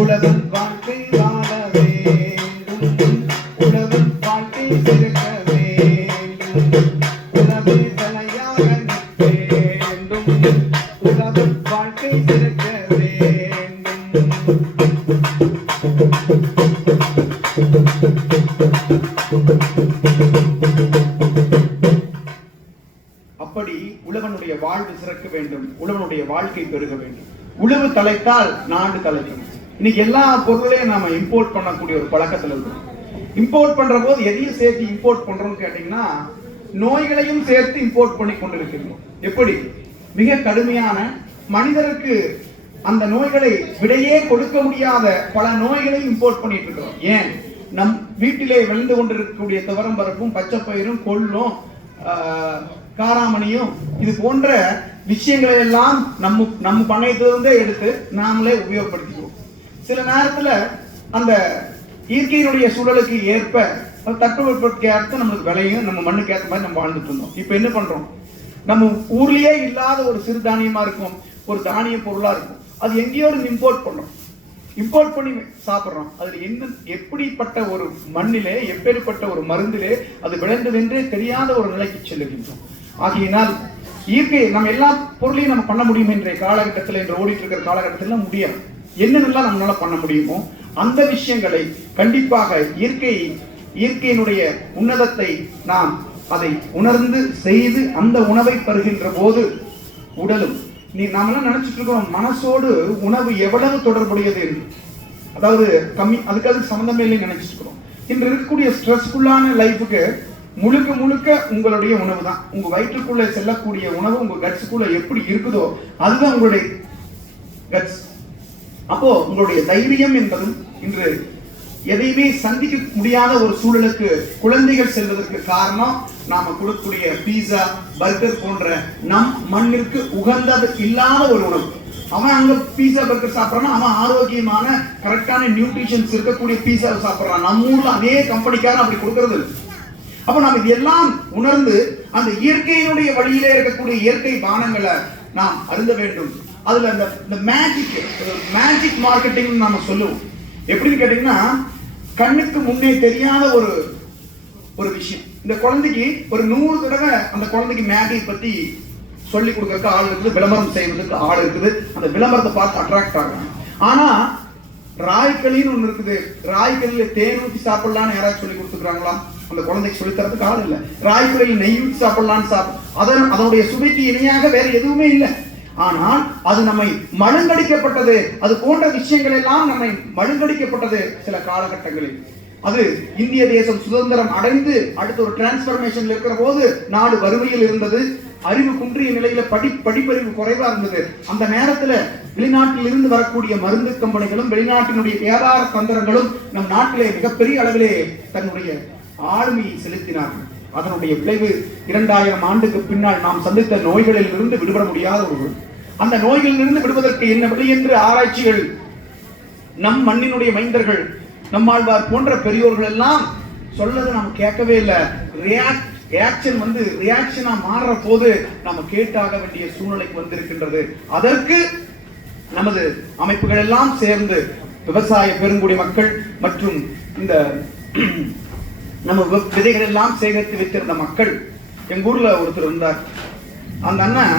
உலகம் வாழ்க்கை வாழ வேண்டும், உலகம் வாழ்க்கை சிறக்க வேண்டும், உலகை தலையாக நிற்க வேண்டும், உலகம் வாழ்க்கை சிறக்க வேண்டும். அப்படி உழவனுடைய வாழ்வு சிறக்க வேண்டும், உழவனுடைய வாழ்க்கை பெருக வேண்டும். உழவு தலைத்தால் நாடு தலைக்கும். இன்னைக்கு எல்லா பொருளையும் நாம இம்போர்ட் பண்ணக்கூடிய ஒரு பழக்கத்துல இருக்கும். இம்போர்ட் பண்ற போது எதையும் சேர்த்து இம்போர்ட் பண்றோம்னு கேட்டீங்கன்னா நோய்களையும் சேர்த்து இம்போர்ட் பண்ணி கொண்டிருக்கிறோம். எப்படி? மிக கடுமையான மனிதருக்கு அந்த நோய்களை விடையே கொடுக்க முடியாத பல நோய்களை இம்போர்ட் பண்ணிட்டு இருக்கிறோம். ஏன்? நம் வீட்டிலே விளைந்து கொண்டிருக்கக்கூடிய துவரம் பருப்பும் பச்சை பயிரும் கொள்ளும் காராமணியும் இது போன்ற விஷயங்களை எல்லாம் நம்ம பணையத்திலிருந்தே எடுத்து நாமளே உபயோகப்படுத்திக்குவோம். சில நேரத்துல அந்த இயற்கையினுடைய சூழலுக்கு ஏற்ப தட்பவெப்பத்துக்கு ஏற்ப நம்மளுக்கு விலையும் நம்ம மண்ணுக்கு ஏற்ற மாதிரி நம்ம வாழ்ந்துட்டு இருந்தோம். இப்ப என்ன பண்றோம்? நம்ம ஊர்லயே இல்லாத ஒரு சிறுதானியமா இருக்கும், ஒரு தானிய பொருளா இருக்கும், அது எங்கேயோ இம்போர்ட் பண்றோம், இம்போர்ட் பண்ணி சாப்பிடுறோம். அதுல என்ன எப்படிப்பட்ட ஒரு மண்ணிலே எப்பேற்பட்ட ஒரு மருந்திலே அது விளைந்ததென்றே தெரியாத ஒரு நிலைக்கு செல்லுகின்றோம். ஆகையினால் இயற்கை நம்ம எல்லா பொருளையும் நம்ம பண்ண முடியும் என்ற காலகட்டத்தில், என்று ஓடிட்டு இருக்கிற காலகட்டத்தில் முடியாது. என்னென்னலாம் நம்மளால பண்ண முடியுமோ அந்த விஷயங்களை கண்டிப்பாக இயற்கையினுடைய உன்னதத்தை நாம் அதை உணர்ந்து செய்து அந்த உணவை பருகின்ற போது உடலும் நாமெல்லாம் நினைச்சிட்டு இருக்கிறோம் மனசோடு உணவு எவ்வளவு தொடர்புடையது என்று. அதாவது அதுக்கு சம்பந்தமே இல்லைன்னு நினைச்சிட்டு இருக்கிறோம். இன்று இருக்கக்கூடிய ஸ்ட்ரெஸ்ஃபுல்லான லைஃபுக்கு முழுக்க முழுக்க உங்களுடைய உணவு தான். உங்க வயிற்றுக்குள்ள செல்லக்கூடிய உணவு உங்க கட்ஸுக்குள்ள எப்படி இருக்குதோ அதுதான் உங்களுடைய கட்ஸ். அப்போ உங்களுடைய தைரியம் என்பதும் இன்று எதையுமே சந்திக்க முடியாத ஒரு சூழலுக்கு குழந்தைகள் செல்வதற்கு காரணம் நாம கொடுக்கக்கூடிய பீஸா பர்கர் போன்ற நம் மண்ணிற்கு உகந்தது இல்லாத ஒரு உணவு. அவன் அங்க பீஸா பர்கர் சாப்பிடறான், அவன் ஆரோக்கியமான கரெக்டான நியூட்ரிஷன்ஸ் இருக்கக்கூடிய பீஸா சாப்பிடறான். நம்ம ஊர்ல அதே கம்பெனிக்காரன் அப்படி கொடுக்கறது. அப்ப நாம் இதெல்லாம் உணர்ந்து அந்த இயற்கையினுடைய வழியிலே இருக்கக்கூடிய இயற்கை பானங்களை நாம் அருந்த வேண்டும். அதுல இந்த மேஜிக் மார்க்கெட்டிங் நாம சொல்லுவோம். எப்படின்னு கேட்டீங்கன்னா கண்ணுக்கு முன்னே தெரியாத ஒரு விஷயம். இந்த குழந்தைக்கு ஒரு 100 தடவை அந்த குழந்தைக்கு மேகி பத்தி சொல்லி கொடுக்கறதுக்கு ஆள் இருக்குது, விளம்பரம் செய்வதற்கு ஆள் இருக்குது. அந்த விளம்பரத்தை பார்த்து அட்ராக்ட் ஆகுறாங்க. ஆனா ராய்களின்னு ஒண்ணு இருக்குது, ராய்களில தேன் ஊற்றி சாப்பிடலான்னு யாராவது சொல்லி கொடுத்துக்கிறாங்களா? அந்த குழந்தைக்கு சொல்லி தரதுக்கு ஆள் இல்லை. ராய்களில் நெய் ஊற்றி சாப்பிடலான்னு அதனுடைய சுவைக்கு இணையாக வேற எதுவுமே இல்லை. ஆனால் அது நம்மை மழுங்கடிக்கப்பட்டது. அது போன்ற விஷயங்கள் எல்லாம் நம்மை மழுங்கடிக்கப்பட்டது சில காலகட்டங்களில். அது இந்திய தேசம் சுதந்திரம் அடைந்து அடுத்த ஒரு டிரான்ஸ்பர்மேஷன்ல இருக்கிற போது நாடு வறுமையில் இருந்தது, அறிவு குன்றிய நிலையில படிப்பறிவு குறைவா இருந்தது. அந்த நேரத்துல வெளிநாட்டில் இருந்து வரக்கூடிய மருந்து கம்பெனிகளும் வெளிநாட்டினுடைய வியாபார தந்திரங்களும் நம் நாட்டிலே மிகப்பெரிய அளவிலே தன்னுடைய ஆளுமையை செலுத்தினார்கள். அதனுடைய விளைவு 2000 ஆண்டுக்கு பின்னால் நாம் சந்தித்த நோய்களில் இருந்து விடுபட முடியாத ஒரு அந்த நோய்களில் இருந்து விடுவதற்கு என்ன வழி என்று ஆராய்ச்சிகள் நம் மண்ணினுடைய மைந்தர்கள் நம்மாழ்வார் போன்ற பெரியோர்கள் எல்லாம் சொல்லதை நாம் கேட்கவே இல்லை. ரியாக்ஷனா மாறுற போது நம்ம கேட்டாக வேண்டிய சூழ்நிலைக்கு வந்திருக்கின்றது. அதற்கு நமது அமைப்புகள் எல்லாம் சேர்ந்து விவசாய பெருங்குடி மக்கள் மற்றும் இந்த நம்ம விதைகள் எல்லாம் சேகரித்து வைத்திருந்த மக்கள், எங்க ஊர்ல ஒருத்தர் இருந்தார். அந்த அண்ணன்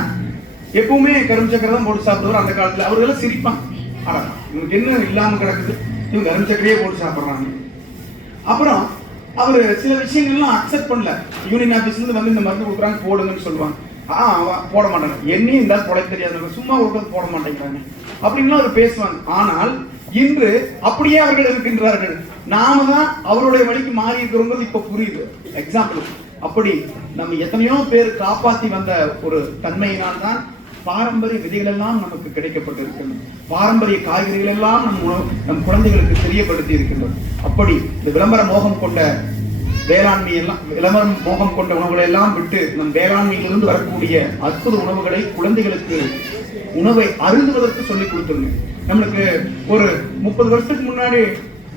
எப்பவுமே கரும்பு சக்கரை தான் போட்டு சாப்பிடுவார். அந்த காலத்துல அவர்கள் சிரிப்பாங்க, இவனுக்கு என்ன இல்லாம கிடக்குது, இவங்க கரும்பு சக்கரையே போட்டு சாப்பிடுறாங்க. அப்புறம் அவர் சில விஷயங்கள்லாம் அக்செப்ட் பண்ணல. யூனியன் ஆபீஸ்ல இருந்து வந்து இந்த மருந்து கொடுக்குறாங்க போடுங்கன்னு சொல்லுவாங்க. போட மாட்டாங்க, என்னையும் இருந்தாலும் போட தெரியாது, சும்மா ஒரு போட மாட்டேங்கிறாங்க அப்படின்லாம் அவர் பேசுவாங்க. ஆனால் இன்று அப்படியே அவர்கள் இருக்கின்றார்கள். நாம தான் அவருடைய வழிக்கு மாறி இருக்கிறோங்கிறது இப்ப புரியுது. எக்ஸாம்பிள் அப்படி நம்ம எத்தனையோ பேர் காப்பாற்றி வந்த ஒரு தன்மையினால் தான் பாரம்பரிய விதைகள் எல்லாம் நமக்கு கிடைக்கப்பட்டிருக்கின்றன. பாரம்பரிய காய்கறிகள் எல்லாம் நம் குழந்தைகளுக்கு தெரியப்படுத்தி இருக்கின்றோம். அப்படி இந்த விளம்பர மோகம் கொண்ட வேளாண்மை எல்லாம், விளம்பரம் மோகம் கொண்ட உணவுகளை எல்லாம் விட்டு நம் வேளாண்மையிலிருந்து வரக்கூடிய அற்புத உணவுகளை குழந்தைகளுக்கு உணவை அருந்துவதற்கு சொல்லிக் கொடுத்துருங்க. நம்மளுக்கு ஒரு 30 வருஷத்துக்கு முன்னாடி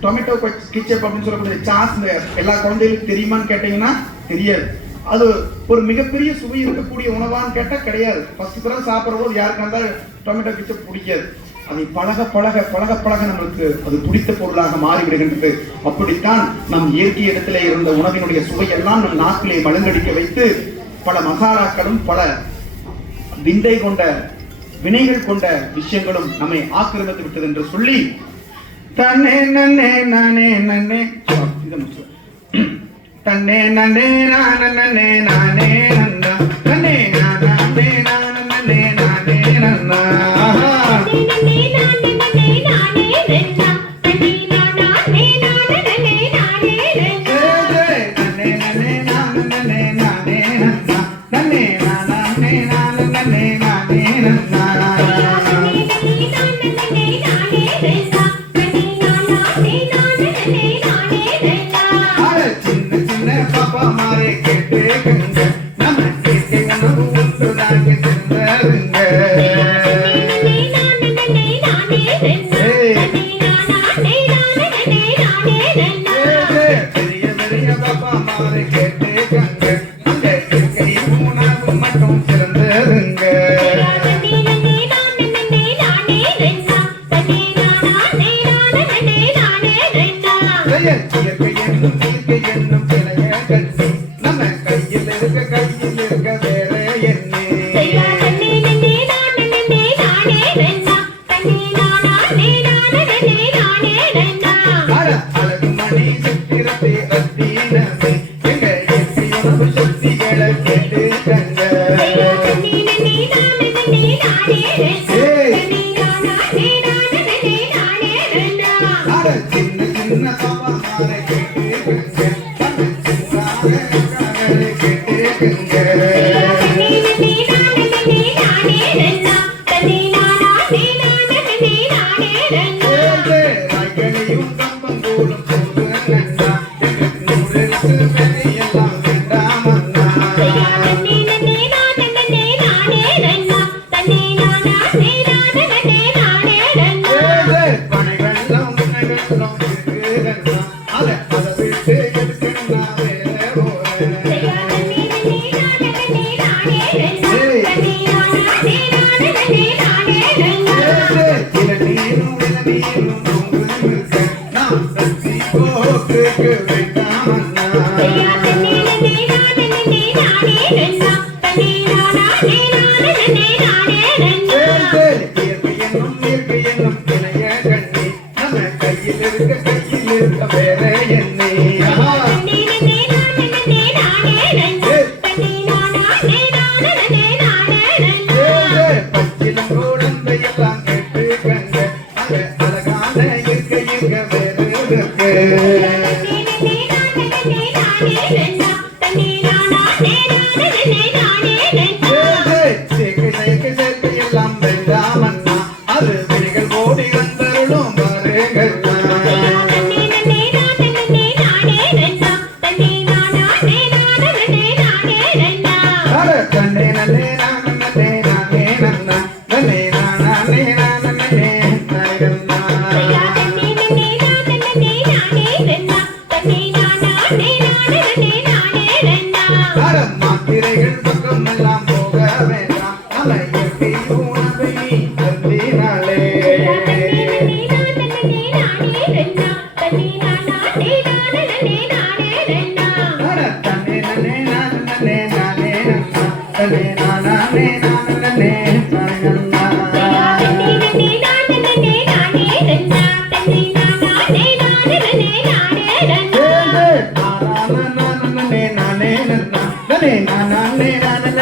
டொமேட்டோ கிச்சப் அப்படின்னு சொல்லக்கூடிய சாஸ் எல்லா குழந்தைகளுக்கும் தெரியுமான்னு கேட்டீங்கன்னா தெரியாது. அது ஒரு மிகப்பெரிய சுவை இருக்கக்கூடிய உணவான்னு கேட்டா கிடையாது. ஃபர்ஸ்ட் தடவை சாப்பிட்ற போது யாருக்கா இருந்தாலும் டொமேட்டோ கிச்சப் பிடிக்காது. அதை பழக பழக பழக பழக நம்மளுக்கு அது பிடித்த பொருளாக மாறிவிடுகின்றது. அப்படித்தான் நம் இயற்கை இடத்திலே இருந்த உணவினுடைய சுவையெல்லாம் நம் நாட்டிலே மழுங்கடிக்க வைத்து பல மசாலாக்களும் பல விந்தை கொண்ட வினைகள் கொண்ட விஷயங்களும் நம்மை ஆக்கிரமித்து விட்டது என்று சொல்லி தன்னே நன்னே நானே நன்னே தன்னே நன்னே நானே நன்னே நானே நன்னா தன்னே நானே நானே நானே நன்னா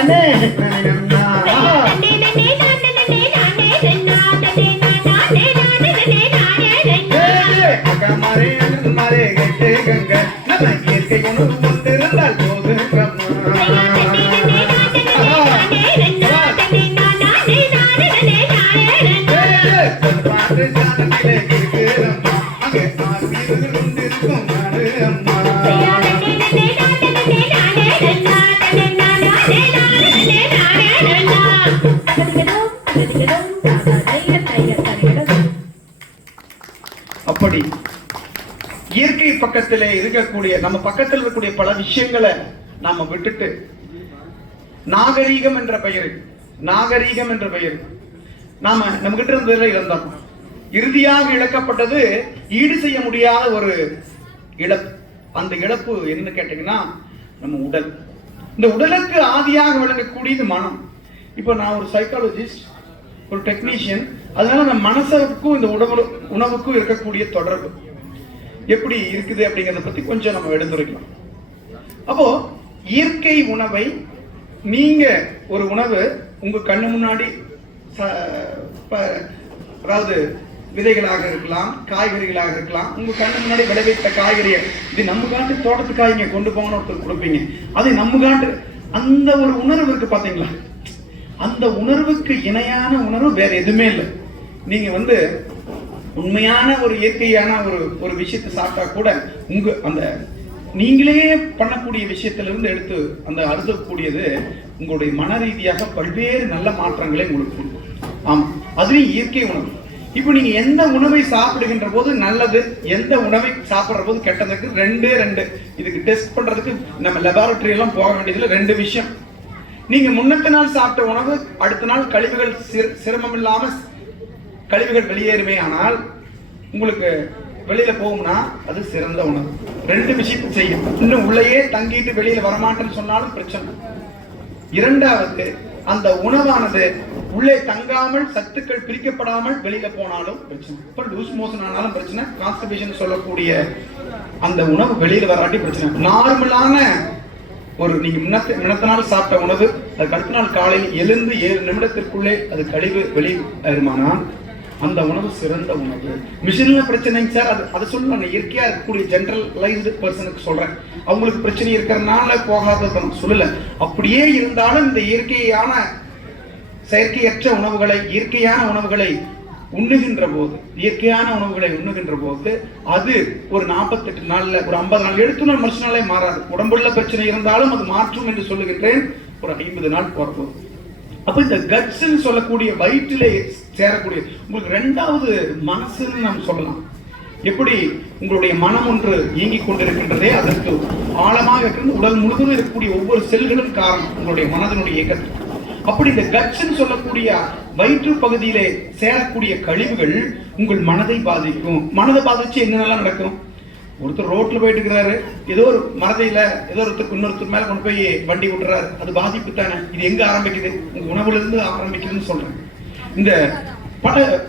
na அப்படி இயற்கை பக்கத்திலே இருக்கக்கூடிய நம்ம பக்கத்தில் இருக்கக்கூடிய பல விஷயங்களை நாம விட்டுட்டு நாகரீகம் என்ற பெயர் நாம நம்ம கிட்ட இருந்ததுல இழந்தோம். இறுதியாக இழக்கப்பட்டது ஈடு செய்ய முடியாத ஒரு இழப்பு. அந்த இழப்பு என்ன கேட்டீங்கன்னா நம்ம உடல். இந்த உடலுக்கு ஆதியாக விளங்கக்கூடியது மனம். இப்போ நான் ஒரு சைக்காலஜிஸ்ட், ஒரு டெக்னீஷியன், அதனால நம்ம மனசுக்கும் இந்த உணவுக்கும் இருக்கக்கூடிய தொடர்பு எப்படி இருக்குது அப்படிங்கறத பத்தி கொஞ்சம் நம்ம எடுத்துரைக்கலாம். அப்போ இயற்கை உணவை நீங்க ஒரு உணவு உங்க கண்ணு முன்னாடி அதாவது விதைகளாக இருக்கலாம், காய்கறிகளாக இருக்கலாம், உங்க கண்ணு முன்னாடி விளைவித்த காய்கறியை இது நம்ம காட்டு தோட்டத்து காய்ங்க கொண்டு போகணும் ஒருத்தர் கொடுப்பீங்க. அது நம்ம காட்டு அந்த ஒரு உணர்வு இருக்கு பாத்தீங்களா? அந்த உணர்வுக்கு இணையான உணர்வு வேற எதுவுமே இல்லை. நீங்க உண்மையான ஒரு இயற்கையான ஒரு விஷயத்தை சாப்பிட்டா கூட உங்க அந்த நீங்களே பண்ணக்கூடிய விஷயத்திலிருந்து எடுத்து அந்த அருந்தக்கூடியது உங்களுடைய மன ரீதியாக பல்வேறு நல்ல மாற்றங்களை உங்களுக்கு. ஆமா, அதுவே இயற்கை உணவு. இப்போ நீங்க எந்த உணவை சாப்பிடுகின்ற போது நல்லது, எந்த உணவை சாப்பிடுற போது கெட்டதுக்கு ரெண்டு இதுக்கு டெஸ்ட் பண்றதுக்கு நம்ம லெபார்டரி எல்லாம் போக வேண்டியதுல 2 விஷயம். நீங்க முன்னத்த நாள் சாப்பிட்ட உணவு அடுத்த நாள் கழிவுகள் சிரமம் இல்லாம கழிவுகள் வெளியேறுமே, ஆனால் உங்களுக்கு வெளியில போகும்னா அது சிறந்த உணவு. 2 விஷயத்தை செய்யும். இன்னும் உள்ளேயே தங்கிட்டு வெளியில வரமாட்டேன்னு சொன்னாலும் பிரச்சனை. 2வது, அந்த உணவானது உள்ளே தங்காமல் சத்துக்கள் பிரிக்கப்படாமல் வெளியில போனாலும் பிரச்சனை. இப்ப லூஸ் மோஷன் ஆனாலும் பிரச்சனை, கான்ஸ்டிபேஷன் சொல்லக்கூடிய அந்த உணவு வெளியில வராட்டி பிரச்சனை. நார்மலான ஒரு நீங்க முன்னத்த நாள் சாப்பிட்ட உணவு அதுக்கு அடுத்த நாள் காலையில் எழுந்து 7 நிமிடத்திற்குள்ளே அது கழிவு வெளியேறுமானால் அந்த உணவு சிறந்த உணவு. மிஷின்ல பிரச்சனைங்க சார், அதை சொல்லுவாங்க. இயற்கையா இருக்கக்கூடிய ஜெனரலைஸ்டு பர்சனுக்கு சொல்றேன். அவங்களுக்கு பிரச்சனை இருக்கிறதுனால போகாத சொல்லல. அப்படியே இருந்தாலும் இந்த இயற்கையான செயற்கையற்ற உணவுகளை இயற்கையான உணவுகளை உண்ணுகின்ற போது அது ஒரு 48 நாள்ல ஒரு 50 நாள் எடுத்து நாள் மனுஷனாலே மாறாது. உடம்புள்ள பிரச்சனை இருந்தாலும் அது மாற்றும் என்று சொல்லுகின்றேன். ஒரு 50 நாள் போறபோது அப்ப இந்த கட்ஸ் சொல்லக்கூடிய வயிற்றிலே சேரக்கூடிய உங்களுக்கு 2வது மனசுன்னு நாம் சொல்லலாம். எப்படி உங்களுடைய மனம் ஒன்று இயங்கிக் கொண்டிருக்கின்றதே அதற்கு ஆழமாக இருக்கிறது உடல் முழுவதும் இருக்கக்கூடிய ஒவ்வொரு செல்களும் காரணம் உங்களுடைய மனதினுடைய இயக்கத்துக்கு. அப்படி இந்த கட்ஸ் சொல்லக்கூடிய வயிற்று பகுதியிலே சேரக்கூடிய கழிவுகள் உங்கள் மனதை பாதிக்கும். மனதை பாதிச்சு என்னென்னலாம் நடக்கும்? ஒருத்தர் ரோட்ல போயிட்டு இருக்கிறாரு, ஏதோ ஒரு மரத்தையில ஏதோ ஒருத்தருக்கு இன்னொருத்தர் மேல கொண்டு போய் வண்டி விட்டுறாரு, அது பாதிப்பு தானே. இது எங்க ஆரம்பிக்குது? உங்க உணவுல இருந்து ஆரம்பிக்குதுன்னு சொல்றேன். இந்த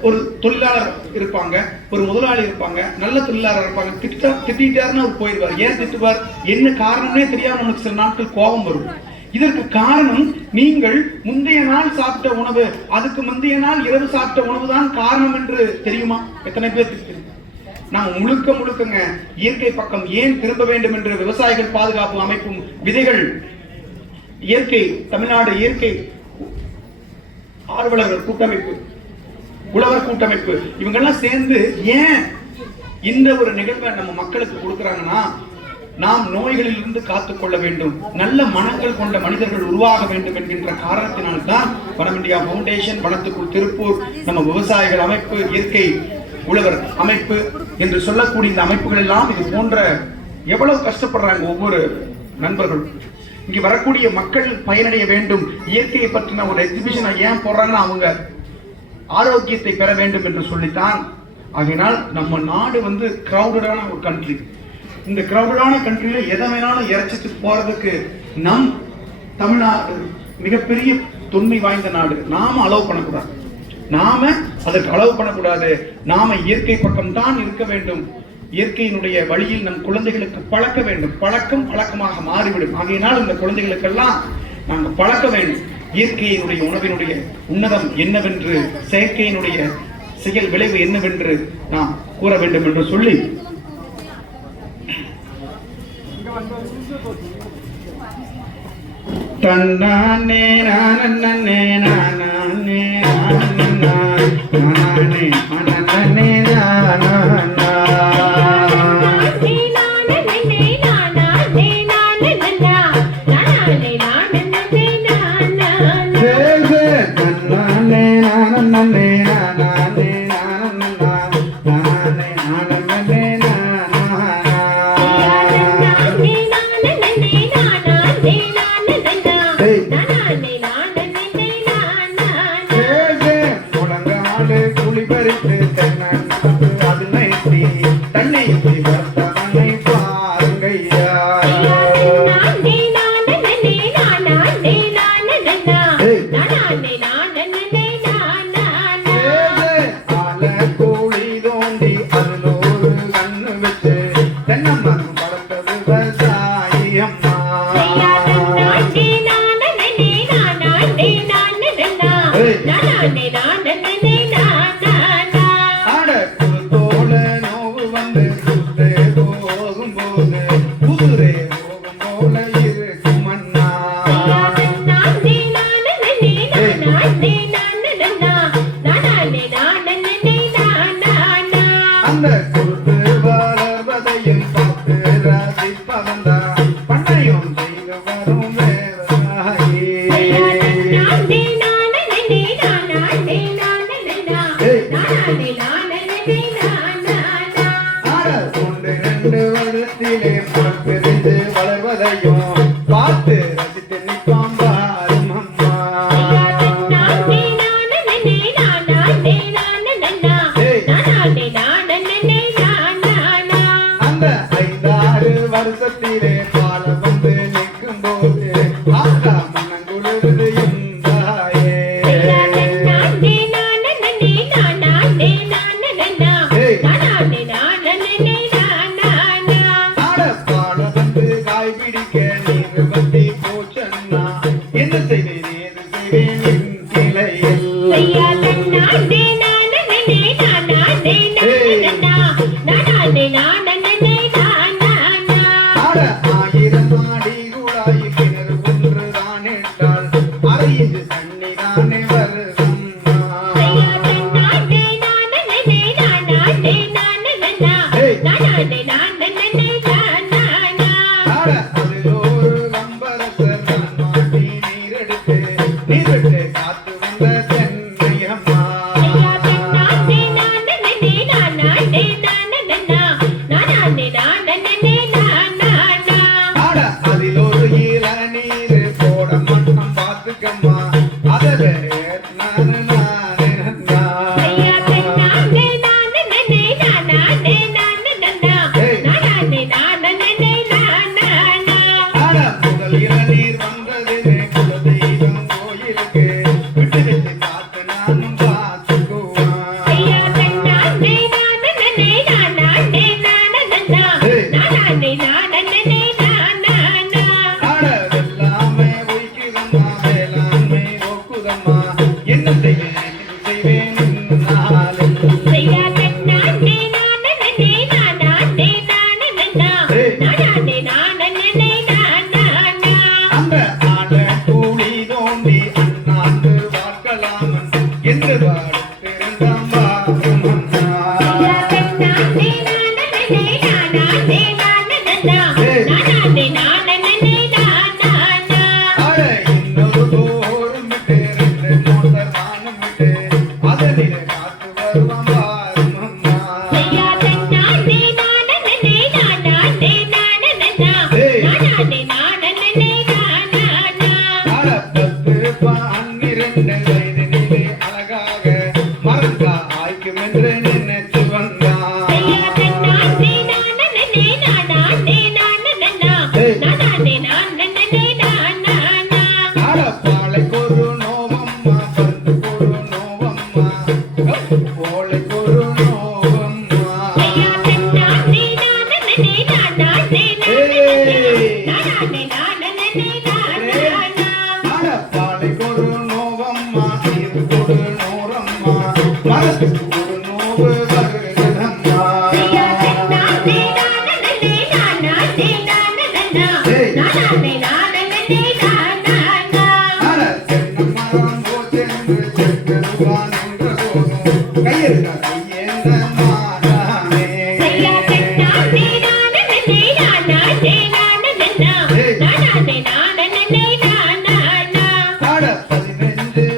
ஒரு தொழிலாளர் இருப்பாங்க, ஒரு முதலாளி இருப்பாங்க, நல்ல தொழிலாளர் இருப்பாங்க. திட்டாருன்னு அவர் போயிடுவார். ஏன் திட்டுவார், என்ன காரணம்னே தெரியாம நமக்கு சில நாட்கள் கோபம் வரும். இதற்கு காரணம் நீங்கள் முந்தைய நாள் சாப்பிட்ட உணவு, அதுக்கு முந்தைய நாள் இரவு சாப்பிட்ட உணவு தான் காரணம் என்று தெரியுமா? எத்தனை பேருக்கு தெரியும்? நாம் முழுக்கங்க இயற்கை பக்கம் ஏன் திரும்ப வேண்டும் என்று விவசாயிகள் பாதுகாப்பு அமைப்பும் விதைகள் இயற்கை தமிழ்நாடு இயற்கை ஆர்வலர்கள் கூட்டமைப்பு, உழவர் கூட்டமைப்பு இவங்கெல்லாம் சேர்ந்து ஏன் இந்த ஒரு நிகழ்வை நம்ம மக்களுக்கு கொடுக்கறாங்கன்னா, நாம் நோய்களில் இருந்து காத்துக்கொள்ள வேண்டும், நல்ல மனங்கள் கொண்ட மனிதர்கள் உருவாக வேண்டும் என்கின்ற காரணத்தினால்தான் வனம் இந்தியா பவுண்டேஷன், வனத்துக்குள் திருப்பூர், நம்ம விவசாயிகள் அமைப்பு, இயற்கை உழவர் அமைப்பு என்று சொல்லக்கூடிய இந்த அமைப்புகள் எல்லாம் இது போன்ற எவ்வளவு கஷ்டப்படுறாங்க ஒவ்வொரு நண்பர்களும். இங்க வரக்கூடிய மக்கள் பயனடைய வேண்டும். இயற்கையை பற்றின ஒரு எக்ஸிபிஷனை ஏன் போடுறாங்கன்னா அவங்க ஆரோக்கியத்தை பெற வேண்டும் என்று சொல்லித்தான். ஆகையினால் நம்ம நாடு கிரௌடடான ஒரு கண்ட்ரி. இந்த கிரௌடடான கண்ட்ரியில எதை வேணாலும் இறைச்சிட்டு போறதுக்கு நம் தமிழ்நாடு மிகப்பெரிய தொன்மை வாய்ந்த நாடு. நாம அலோவ் பண்ணக்கூடாது, நாம அதற்கு அலோவ் பண்ணக்கூடாது. நாம இயற்கை பக்கம் தான் இருக்க வேண்டும். இயற்கையினுடைய வழியில் நம் குழந்தைகளுக்கு பழக்க வேண்டும். பழக்கம் பழக்கமாக மாறிவிடும். ஆகையினால் இந்த குழந்தைகளுக்கெல்லாம் நாங்கள் பழக்க வேண்டும். இயற்கையினுடைய உணவினுடைய உன்னதம் என்னவென்று, செயற்கையினுடைய செயல் விளைவு என்னவென்று நாம் கூற வேண்டும் என்று சொல்லி தன்னானே நானே நானே நானே நானே நானே பார்த்து ரசித்து நிற்பான் பாரும் அம்மா. அந்த 5-6 வருஷத்திலே பால வந்து நிற்கும் போது ஆகா மனங்குளிர்ந்து எந்தாயே.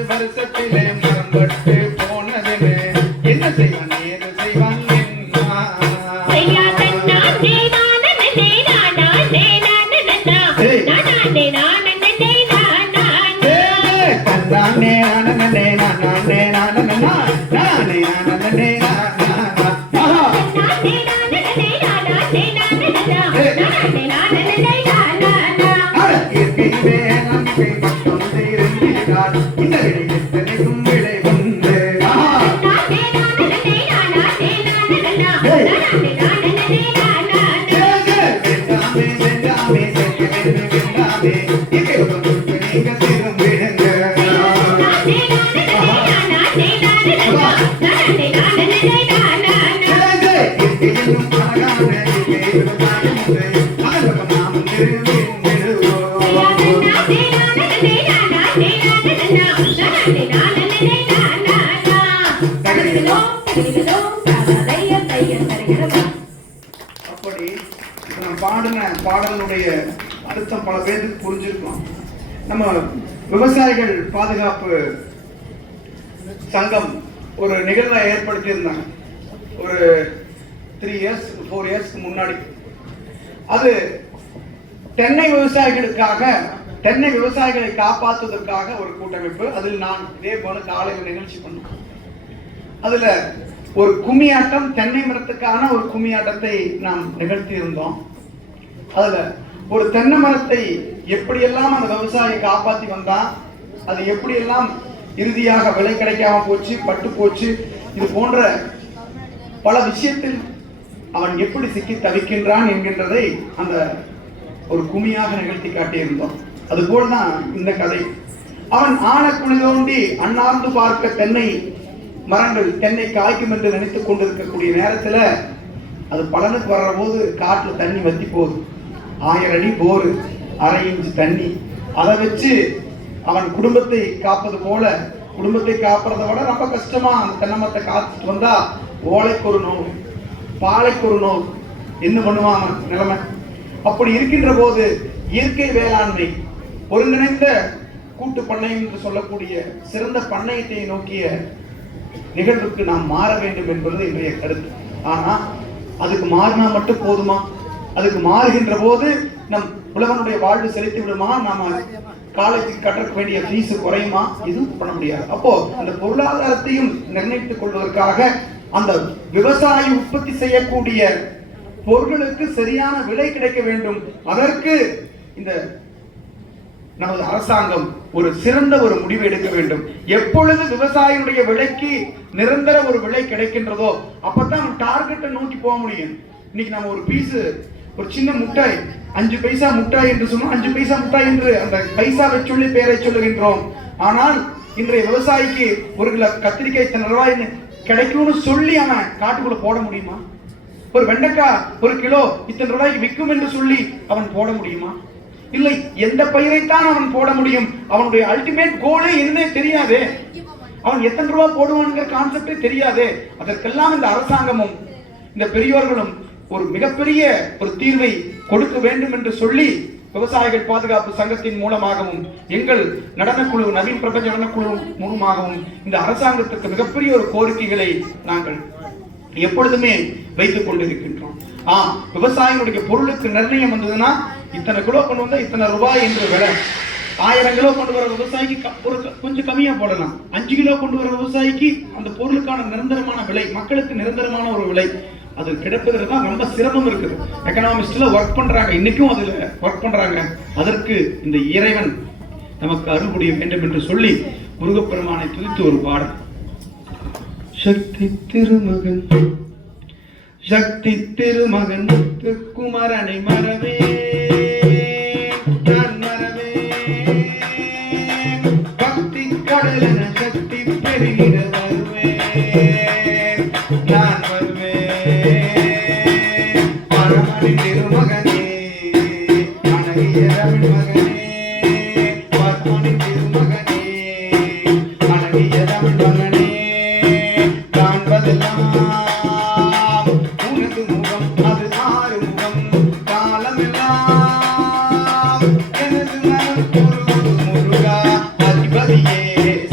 வருஷத்திலே மரம்பட்டு போன செய்வானேன்னு, என்ன செய்வான் ஏது செய்வான் அப்படி நம்ம பாடின பாடலுடைய அர்த்தம் பல பேருக்கு புரிஞ்சிருக்கும். நம்ம விவசாயிகள் பாதுகாப்பு சங்கம் ஒரு நிகழ்வை ஏற்படுத்தி இருந்தாங்க ஒரு 3 இயர்ஸ் 4 இயர்ஸ்க்கு முன்னாடி. அது தென்னை விவசாயிகளை காப்பாற்றுவதற்காக ஒரு கூட்டமைப்பு. அதில் நான் இதே போல காலையில் நிகழ்ச்சி பண்ணோம். அதுல ஒரு கும்மியாட்டம், தென்னை மரத்துக்கான ஒரு கும்மியாட்டத்தை நாம் நிகழ்த்தி இருந்தோம். அதுல ஒரு தென்னை மரத்தை எப்படியெல்லாம் அந்த விவசாயி காப்பாற்றி வந்தா, அது எப்படியெல்லாம் இறுதியாக விலை கிடைக்காம போச்சு, பட்டு போச்சு, இது போன்ற பல விஷயத்தில் அவன் எப்படி சிக்கி தவிக்கின்றான் என்கின்றதை அந்த ஒரு கும்மியாக நிகழ்த்தி காட்டியிருந்தோம். அதுபோல்தான் இந்த கதை. அவன் ஆன குழி தோண்டி அண்ணார்ந்து பார்க்க தென்னை மரங்கள் தென்னை காய்க்கும் என்று நினைத்துக் கொண்டிருக்கக்கூடிய நேரத்துல அது பலனுக்கு வர்ற போது காட்டுல தண்ணி வத்தி போகுது. 1000 அடி போரு, 1/2 இன்ச்சு தண்ணி. அதை வச்சு அவன் குடும்பத்தை காப்பது போல, குடும்பத்தை காப்பறதை விட ரொம்ப கஷ்டமா அந்த தென்னை மரத்தை காத்துட்டு வந்தா ஓலைக்கு ஒரு நோவு, பாலைக்கு ஒரு நோவு, என்ன பண்ணுவான் நிலைமை. அப்படி இருக்கின்ற போது இயற்கை வேளாண்மை, ஒருங்கிணைந்த கூட்டு பண்ணையம் என்று சொல்லக்கூடிய சிறந்த பண்ணையத்தை நோக்கிய நிகழ்வுக்கு நாம் மாற வேண்டும் என்பது இன்றைய கருத்து. ஆனா அதுக்கு மாறினா மட்டும் போதுமா? அதுக்கு மாறுகின்ற போது நம் உலகனுடைய வாழ்வு செலுத்தி விடுமா? நாம காலேஜுக்கு கட்ட வேண்டிய ஃபீஸ் குறையுமா? எதுவும் பண்ண முடியாது. அப்போ அந்த பொருளாதாரத்தையும் நிர்ணயித்துக் கொள்வதற்காக அந்த விவசாயி உற்பத்தி செய்யக்கூடிய பொருட்களுக்கு சரியான விலை கிடைக்க வேண்டும். அதற்கு இந்த நமது அரசாங்கம் ஒரு சிறந்த ஒரு முடிவு எடுக்க வேண்டும். எப்பொழுது விவசாயியுடைய விலைக்கு நிரந்தர ஒரு விலை கிடைக்கின்றதோ அப்பதான் டார்கெட்டை நோக்கி போக முடியும். இன்னைக்கு நம்ம ஒரு பீஸ், ஒரு சின்ன முட்டாய் 5 பைசா முட்டாய் என்று சொன்னா 5 பைசா முட்டாய் என்று அந்த பைசாவை சொல்லி பெயரை சொல்லுகின்றோம். ஆனால் இன்றைய விவசாயிக்கு 1 கிலோ கத்திரிக்காய் இத்தனை ரூபாய்னு கிடைக்கும்னு சொல்லி அவன் காட்டுக்குள்ள போட முடியுமா? ஒரு வெண்டைக்காய் 1 கிலோ இத்தனை ரூபாய்க்கு விற்கும் என்று சொல்லி அவன் போட முடியுமா? இல்லை. எந்த பயிரைத்தான் அவன் போட முடியும்? அவனுடைய அல்டிமேட் கோலே என்ன தெரியாது. அவன் எத்தனை ரூபாய் போடுவான்ங்கிற கான்செப்டே தெரியாது. அதற்கெல்லாம் இந்த அரசாங்கமும் இந்த பெரியோர்களும் ஒரு மிகப்பெரிய ஒரு தீர்வை கொடுக்க வேண்டும் என்று சொல்லி விவசாயிகள் பாதுகாப்பு சங்கத்தின் மூலமாகவும் எங்கள் நடனக்குழு நவீன் பிரபஞ்ச நடனக்குழு மூலமாகவும் இந்த அரசாங்கத்திற்கு மிகப்பெரிய ஒரு கோரிக்கைகளை நாங்கள் எப்பொழுதுமே வைத்துக் கொண்டிருக்கின்றோம். விவசாயிகளுடைய பொருளுக்கு நிர்ணயம் வந்ததுன்னா இத்தனை கிலோ கொண்டு வந்தா இத்தனை ரூபாய் என்று விலை. 1000 கிலோ கொண்டு வர விவசாயிக்கு ஒரு கொஞ்சம் கம்மியா போடலாம். 5 கிலோ கொண்டு வர விவசாயிக்கு அந்த பொருளுக்கான நிரந்தரமான விலை, மக்களுக்கு நிரந்தரமான ஒரு விலை அது கிடைப்பதற்கு தான் ரொம்ப சிரமம் இருக்குது. எக்கனாமிஸ்ட்ல ஒர்க் பண்றாங்க, இன்னைக்கும் அதுல ஒர்க் பண்றாங்க. அதற்கு இந்த இறைவன் நமக்கு அருள் புரிய வேண்டும் என்று சொல்லி முருகப்பெருமானை துதித்து ஒரு பாடல். சக்தி திருமகன் சக்தி திருமகன் குமரனை மறவே நான் மறவே பக்தி கடலென சக்தி பெருகிட வருவேன் நான் வருவேன் பரமணி திருமகனே அழகிய தமிழ் மகனே பரமணி திருமகனே அழகிய தமிழ் மகனே காண்பதெல்லாம் உனது முகம் அது ஆறுமுகம் காலமெல்லாம் எனது மனம் முருகா அதிபதியே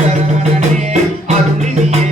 சரவணனே அருளினியே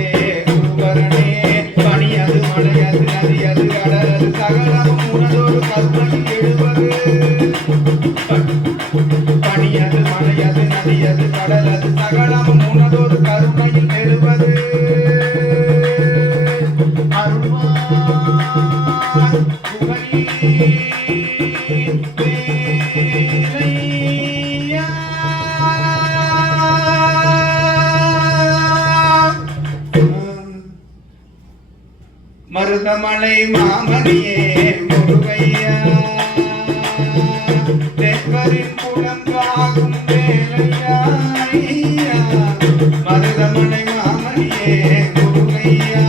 மருதமலை மாமணியே முருகையா தேவரின் குலங்காகும் வேலையா மருதமலை மாமணியே முருகையா.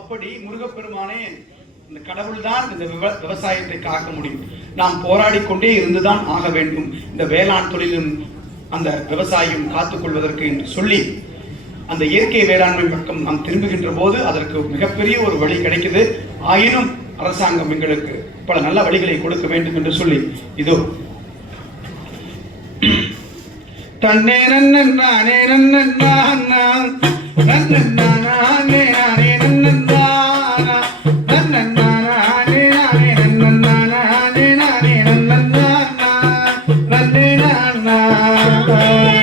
அப்படி முருகப்பெருமானே இந்த கடவுள் தான் இந்த விவசாயத்தை காக்க முடியும். நாம் போராடி கொண்டே இருந்துதான் ஆக வேண்டும். இந்த வேளாண் தொழிலும் அந்த விவசாயம் காத்துக்கொள்வதற்கு என்று சொல்லி அந்த இயற்கை வேளாண்மை பக்கம் நாம் திரும்புகின்ற போது அதற்கு மிகப்பெரிய ஒரு வழி கிடைக்குது. ஆயினும் அரசாங்கம் எங்களுக்கு பல நல்ல வழிகளை கொடுக்க வேண்டும் என்று சொல்லி இதோ தன்னே நன்னே நானே நன்னானா நன்னே நானே நன்னானா நன்னே நானே நன்னானா நானே நன்னானா நன்னே நானா நானே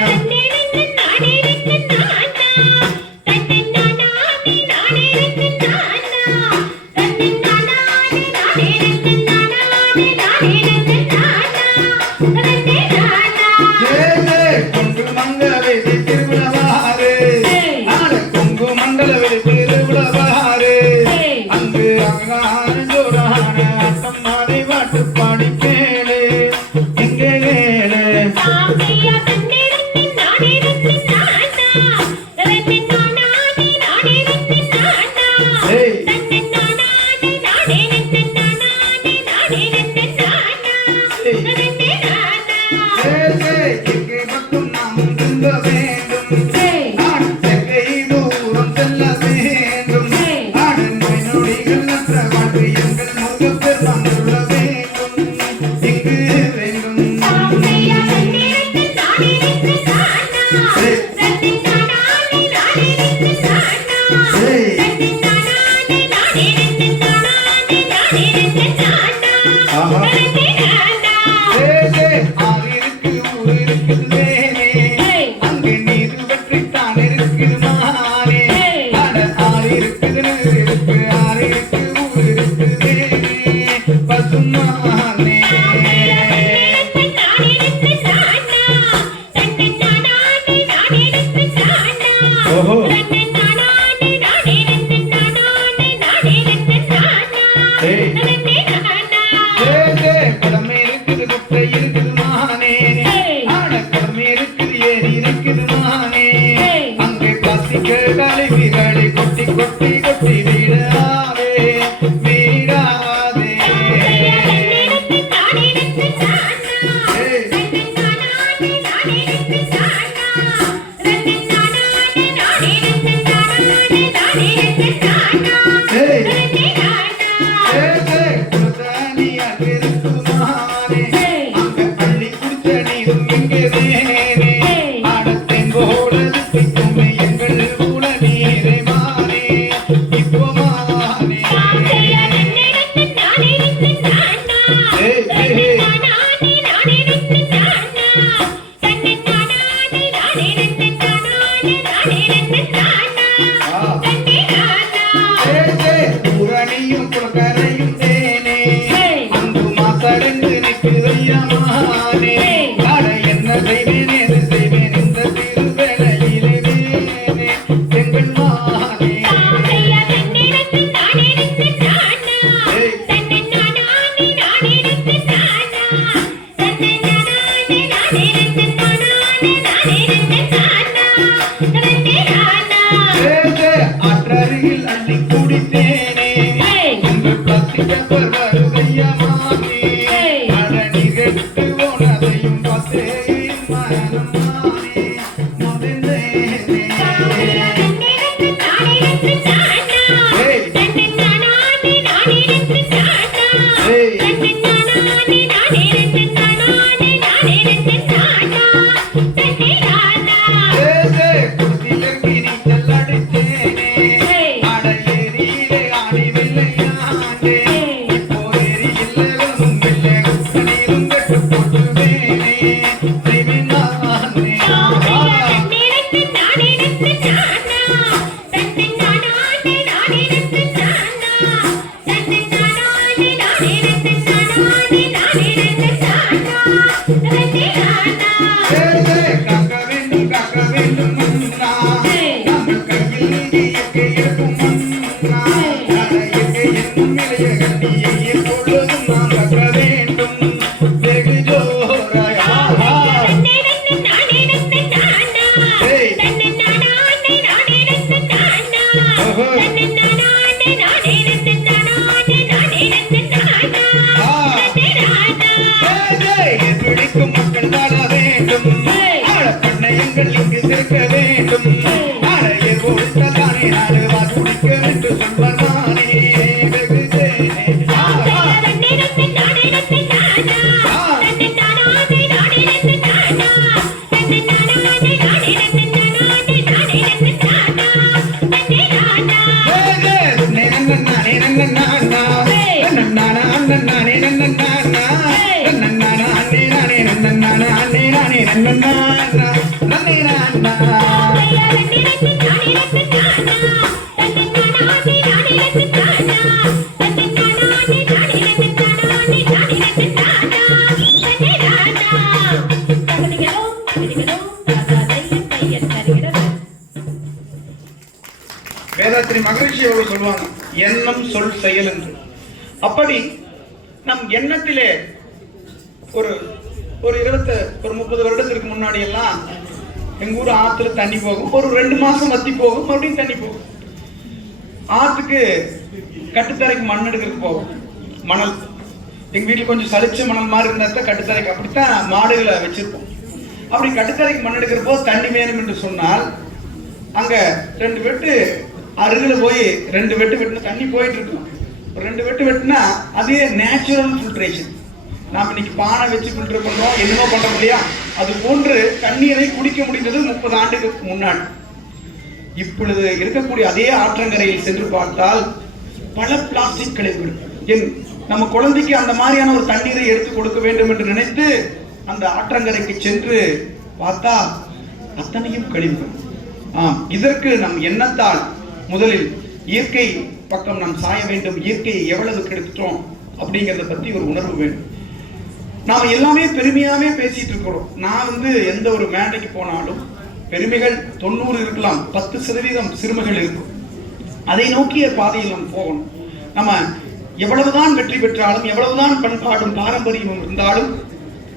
இங்கு சேர்க்க வேண்டும். நாளையர் கொடுத்தானே நாடு வாக்குடிக்க என்று சொல்வானே வேதாத்திரி மகிழ்ச்சி அவர்கள் சொல்லுவாங்க, எண்ணம் சொல் செயல் என்று. அப்படி நம் எண்ணத்திலே ஒரு 30 வருடத்திற்கு முன்னாடி எல்லாம் எங்க ஊர் ஆத்துல தண்ணி போகும், ஒரு 2 மாசம் வத்தி போகும், மறுபடியும் தண்ணி போகும். ஆத்துக்கு கட்டுத்தரைக்கு மண் எடுக்கிறதுக்கு போகும், மணல். எங்க வீட்டுல கொஞ்சம் சளிச்ச மணல் மாதிரி இருந்தா கட்டுத்தரைக்கு, அப்படித்தான் மாடுகளை வச்சிருப்போம். அப்படி கட்டுத்தரைக்கு மண் எடுக்கிறப்போ தண்ணி வேணும் என்று சொன்னால் அங்க 2 வெட்டு அருகில் போய் 2 வெட்டு வெட்டினா தண்ணி போயிட்டு இருக்கும். ஒரு 2 வெட்டு வெட்டினா அதே நேச்சுரல் ஃபில்ட்ரேஷன். நாம் இன்னைக்கு பானை வச்சு ஃபில்டர் பண்றோம், என்னமோ பண்றோம் இல்லையா? அது போன்று தண்ணீரை குடிக்க முடிந்தது 30 ஆண்டுகளுக்கு முன்னாடி. இப்பொழுது இருக்கக்கூடிய அதே ஆற்றங்கரையில் சென்று பார்த்தால் பல பிளாஸ்டிக் கழிவுகள். நம்ம குழந்தைக்கு அந்த மாதிரியான ஒரு தண்ணீரை எடுத்து கொடுக்க வேண்டும் என்று நினைத்து அந்த ஆற்றங்கரைக்கு சென்று பார்த்தா அத்தனையும் கழிவுகள். இதற்கு நம் எண்ணத்தால் முதலில் இயற்கை பக்கம் நாம் சாய வேண்டும். இயற்கையை எவ்வளவு கெடுத்துட்டோம் அப்படிங்கிறத பத்தி ஒரு உணர்வு வேண்டும். நாம எல்லாமே பெருமையாவே பேசிட்டு இருக்கிறோம். நான் எந்த ஒரு மேடைக்கு போனாலும் பெருமைகள் 90 இருக்கலாம், 10% சிறுமைகள் இருக்கும். அதை நோக்கிய பாதையில் நாம் போகணும். நம்ம எவ்வளவுதான் வெற்றி பெற்றாலும், எவ்வளவுதான் பண்பாடும் பாரம்பரியமும் இருந்தாலும்,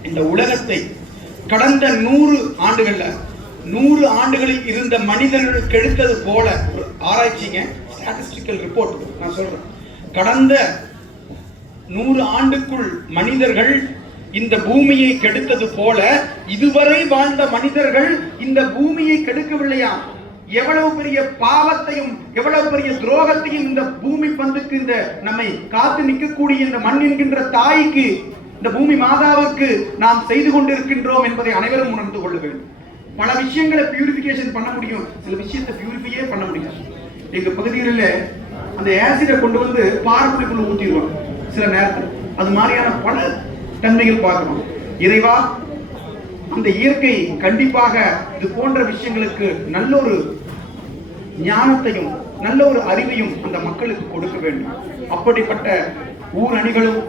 இந்த உலகத்தை கடந்த 100 ஆண்டுகள்ல 100 ஆண்டுகளில் இருந்த மனிதர்கள் கெடுத்தது போல ஒரு ஆராய்ச்சிங்க, ஸ்டாட்டிஸ்டிக்கல் ரிப்போர்ட் நான் சொல்றேன். கடந்த 100 ஆண்டுக்குள் மனிதர்கள் இந்த பூமியை கெடுத்தது போல இதுவரை வாழ்ந்த மனிதர்கள் இந்த பூமியை கெடுக்கவில்லையா? எவ்வளவு பெரிய பாவத்தையும் எவ்வளவு பெரிய துரோகத்தையும் இந்த பூமி பந்துக்கு, இந்த நம்மை காத்து நிற்கக்கூடிய இந்த மண் என்கின்ற தாய்க்கு, இந்த பூமி மாதாவுக்கு நாம் செய்து கொண்டிருக்கின்றோம் என்பதை அனைவரும் உணர்ந்து கொள்ள வேண்டும். பல விஷயங்களை பியூரிபிகேஷன் பண்ண முடியும், சில விஷயத்தை பியூரிஃபையே பண்ண முடியாது. எங்க பகுதிகளில் அந்த ஆசிடை கொண்டு வந்து பாறைக்குள்ள ஊற்றிடுவாங்க சில நேரத்தில். அது மாதிரியான பல தன்மைகள் பார்க்கிறோம். இறைவா, அந்த இயற்கை கண்டிப்பாக இது போன்ற விஷயங்களுக்கு நல்ல ஒரு ஞானத்தையும் நல்ல ஒரு அறிவையும் அந்த மக்களுக்கு கொடுக்க வேண்டும். அப்படிப்பட்ட ஊர் அணிகளும்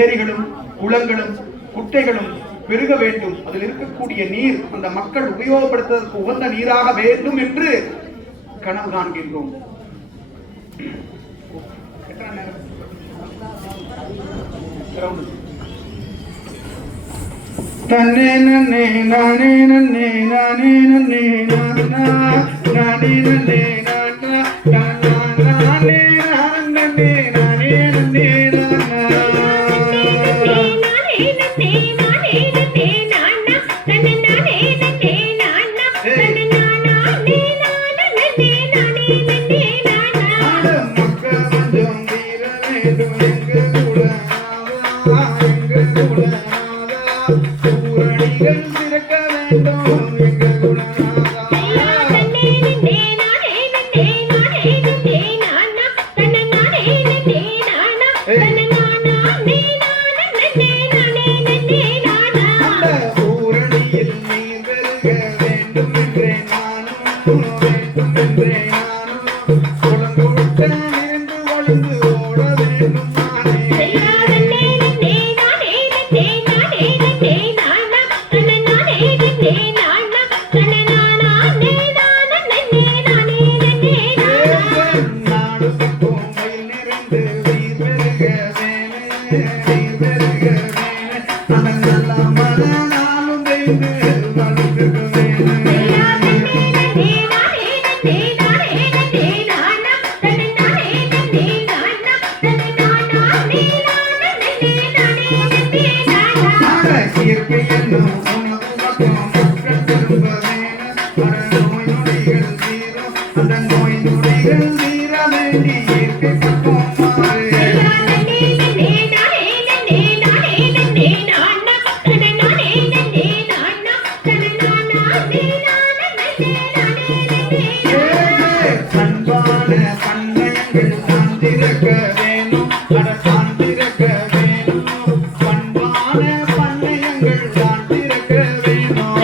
ஏரிகளும் குளங்களும் குட்டைகளும் பெருக வேண்டும். அதில் இருக்கக்கூடிய நீர் அந்த மக்கள் உபயோகப்படுத்துவதற்கு உகந்த நீராக வேண்டும் என்று கனவு காண்கின்றோம். தன்னே நன்னே நானே நன்னே நானே நன்னே நானா நானே நன்னே நானா நானா நானே நன்னே நானே நன்னே நானா நோய் நொடிகள் தீரும் அந்த நோய் நொடிகள் தீர வேண்டி இயற்கை பக்கம் மாறு அன்பான பண்ணைகள் சாந்திருக்க வேணும் அட சாந்திருக்க வேணும் பண்பான பண்ணைகள் சாந்திருக்க வேணும்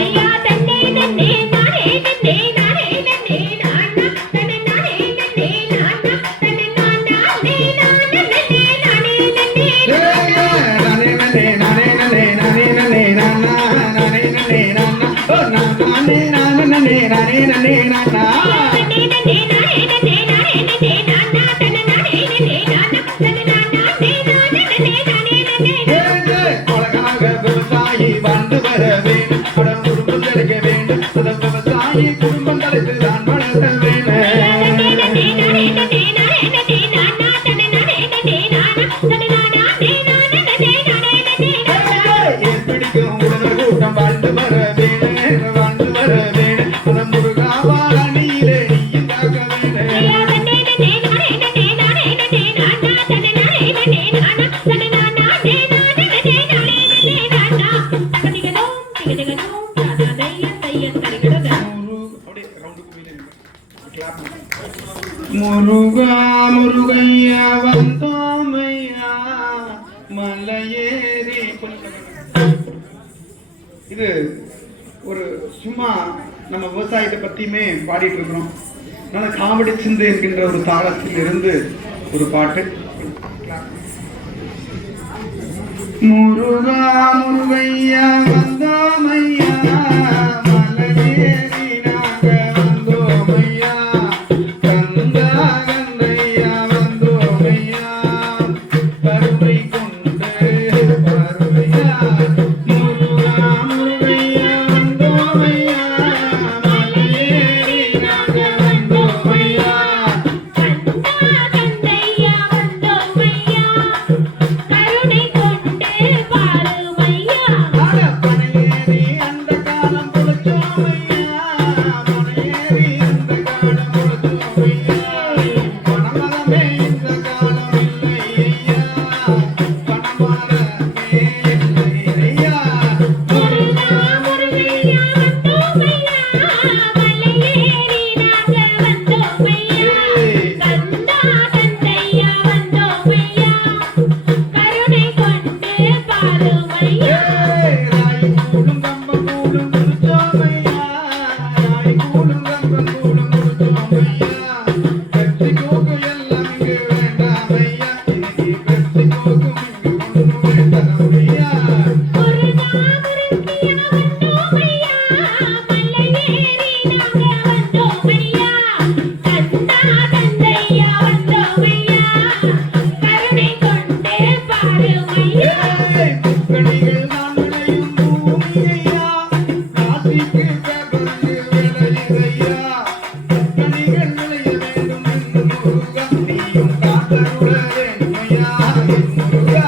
விவசாயி வாழ்ந்து வர வேண்டும் படம் குடும்பம் கிடைக்க வேண்டும் அந்த விவசாயி குடும்பம் தலைத்து தான் வளர்த்த ஏற்பிடிக்கும் உடல் கூட்டம் வாழ்ந்து வர வேண்டும் வாழ்ந்து வர வேண்டும் அந்த முருகாவால் அணியிலே நீயும் காக்க முருகா முருகையா வந்தோமையா மலையேறி. இது ஒரு சும்மா நம்ம விவசாயத்தை பத்தியுமே பாடிட்டு இருக்கிறோம். அதனால காவடி சிந்து என்கின்ற ஒரு தாளத்தில் இருந்து ஒரு பாட்டு. முருகா முருகையா வந்தோமையா மலையேறி நாங்க வந்தோமையா கந்தா கந்தையா வந்தோமையா கருணை கொண்டு பார்வையா முருகா முருகையா வந்தோமையா மலையேறி நாங்க வந்தோமையா பனையேறி அந்த காலம் பொழுச்சோமையா பனையேறி அந்த காலம் பொழுச்சோமையா பணமரமே இந்த காலம் இல்லையா பணமரமே இல்லையா முருகா முருகையா ராய் கூடும் கம்பம் கூடும் பொழுச்சோமையா ராய் கூடும் கம்பம் கூடும் பொழுச்சோமையா பெப்சி கோக்கு எல்லாம் இங்கு வேண்டாமையா இனி பெப்சி கோக்கும் இங்கு ஒன்றும் வேண்டாமையா முக்கணிகள் நான் விளையும் பூமியையா ராசிக்கு பேப்பருக்கு விளையுதையா முக்கணிகள் விளைய வேண்டும் என்று முருகா நீயும் காத்தருள வேண்டுமையா முருகா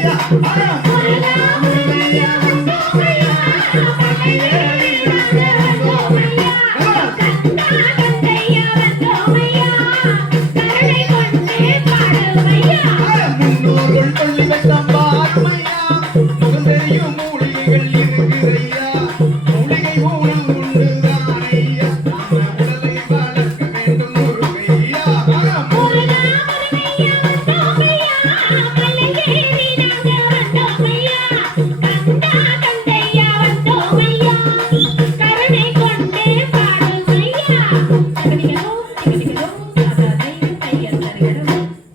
முருகையா முருகையா முன்னோர்கள் சொல்லி வைத்த பாருமையா தெரியும் மூலிகைகள் இருக்கிறையா மூலிகை ஊனம் உண்டுதான் ஐயா உடலை வளர்க்க வேண்டும் முருகையா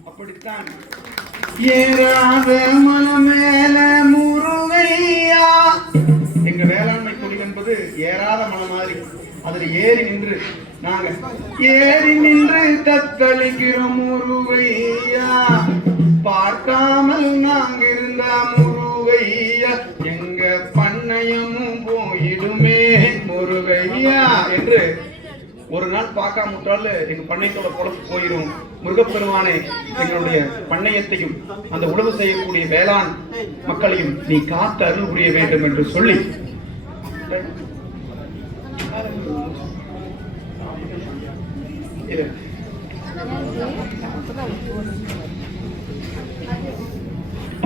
அப்படித்தான் ஏறாத மனமேல முருகையா. எங்க வேளாண்மை கொடி என்பது ஏறாத மனம் மாதிரி. அதுல ஏறி நின்று நாங்க தத்தளிக்கிறோம் முருகையா. பார்க்காமல் நாங்க இருந்த முருகையா எங்க பண்ணையமும் போயிடுமே முருகையா என்று ஒரு நாள் பார்க்காம விட்டால் எங்க பண்ணையத்தோட பொழப்பு போயிடும். முருகப்பெருமானே எங்களுடைய பண்ணையத்தையும் அந்த உழவு செய்யக்கூடிய வேளாண் மக்களையும் நீ காத்து அருள் புரிய வேண்டும் என்று சொல்லி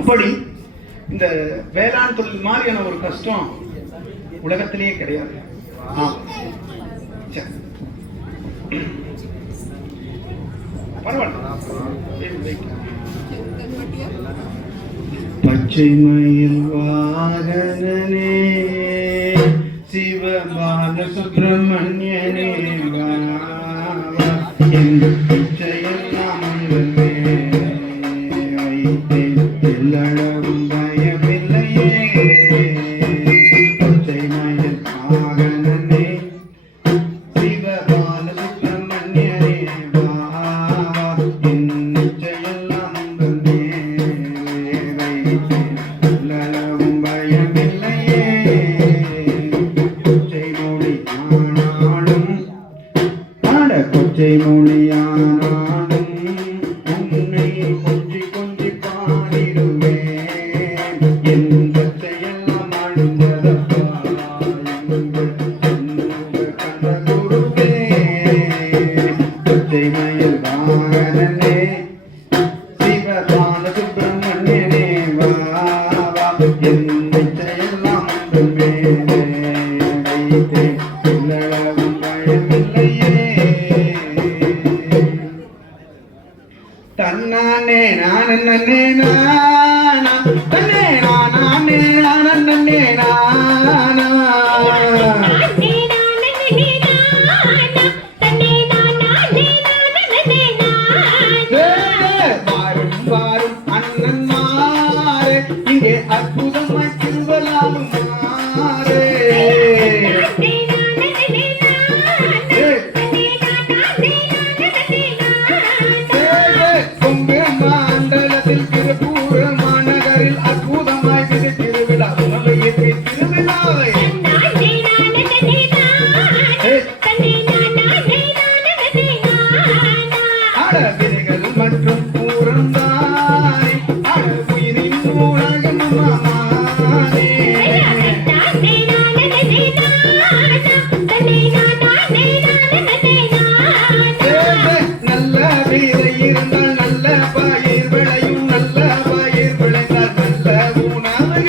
அப்படி இந்த வேளாண் தொழில் மாதிரியான ஒரு கஷ்டம் உலகத்திலேயே கிடையாது. பச்சை மயில் வாகனனே சிவபால சுப்பிரமணியனே எந்த பிச்சையெல்லாம் எல்லளவும் பயமில்லையே. பச்சை மயில் வாகனனே சிவபால சுப்பிரமணியனே கொச்சை மொழியானாலும் உன்னை கொஞ்சி கொஞ்சி பாடிடுவேன். என் பச்சையெல்லாம் அழுந்ததப்பா கண்ட குருவே. பச்சை மயில் வாகனனே சிவபால சுப்பிரமணியனே வா என் பச்சையெல்லாம் மேலே வைத்தே உள்ளளவும் பயமில்லையே. தன்னானே நானே நானா தன்னே நானே நானே நானா வாரும் வாரும் அண்ணன் மாறே இங்கே அற்புதமாய் திருவலாலும் மாறே. மண்டலத்தில் திருப்பூர மாநகரில் அற்புதமாய் திருவிழா திருவிழாவை அழகிரிகள் மற்றும் பூரந்தாய் அழகுயிரின் உலகம் மாறே. நல்ல வீரை இருந்தால் நல்ல பயிர் விளையும். நல்ல பயிர் விளைந்தால் நல்ல உணவு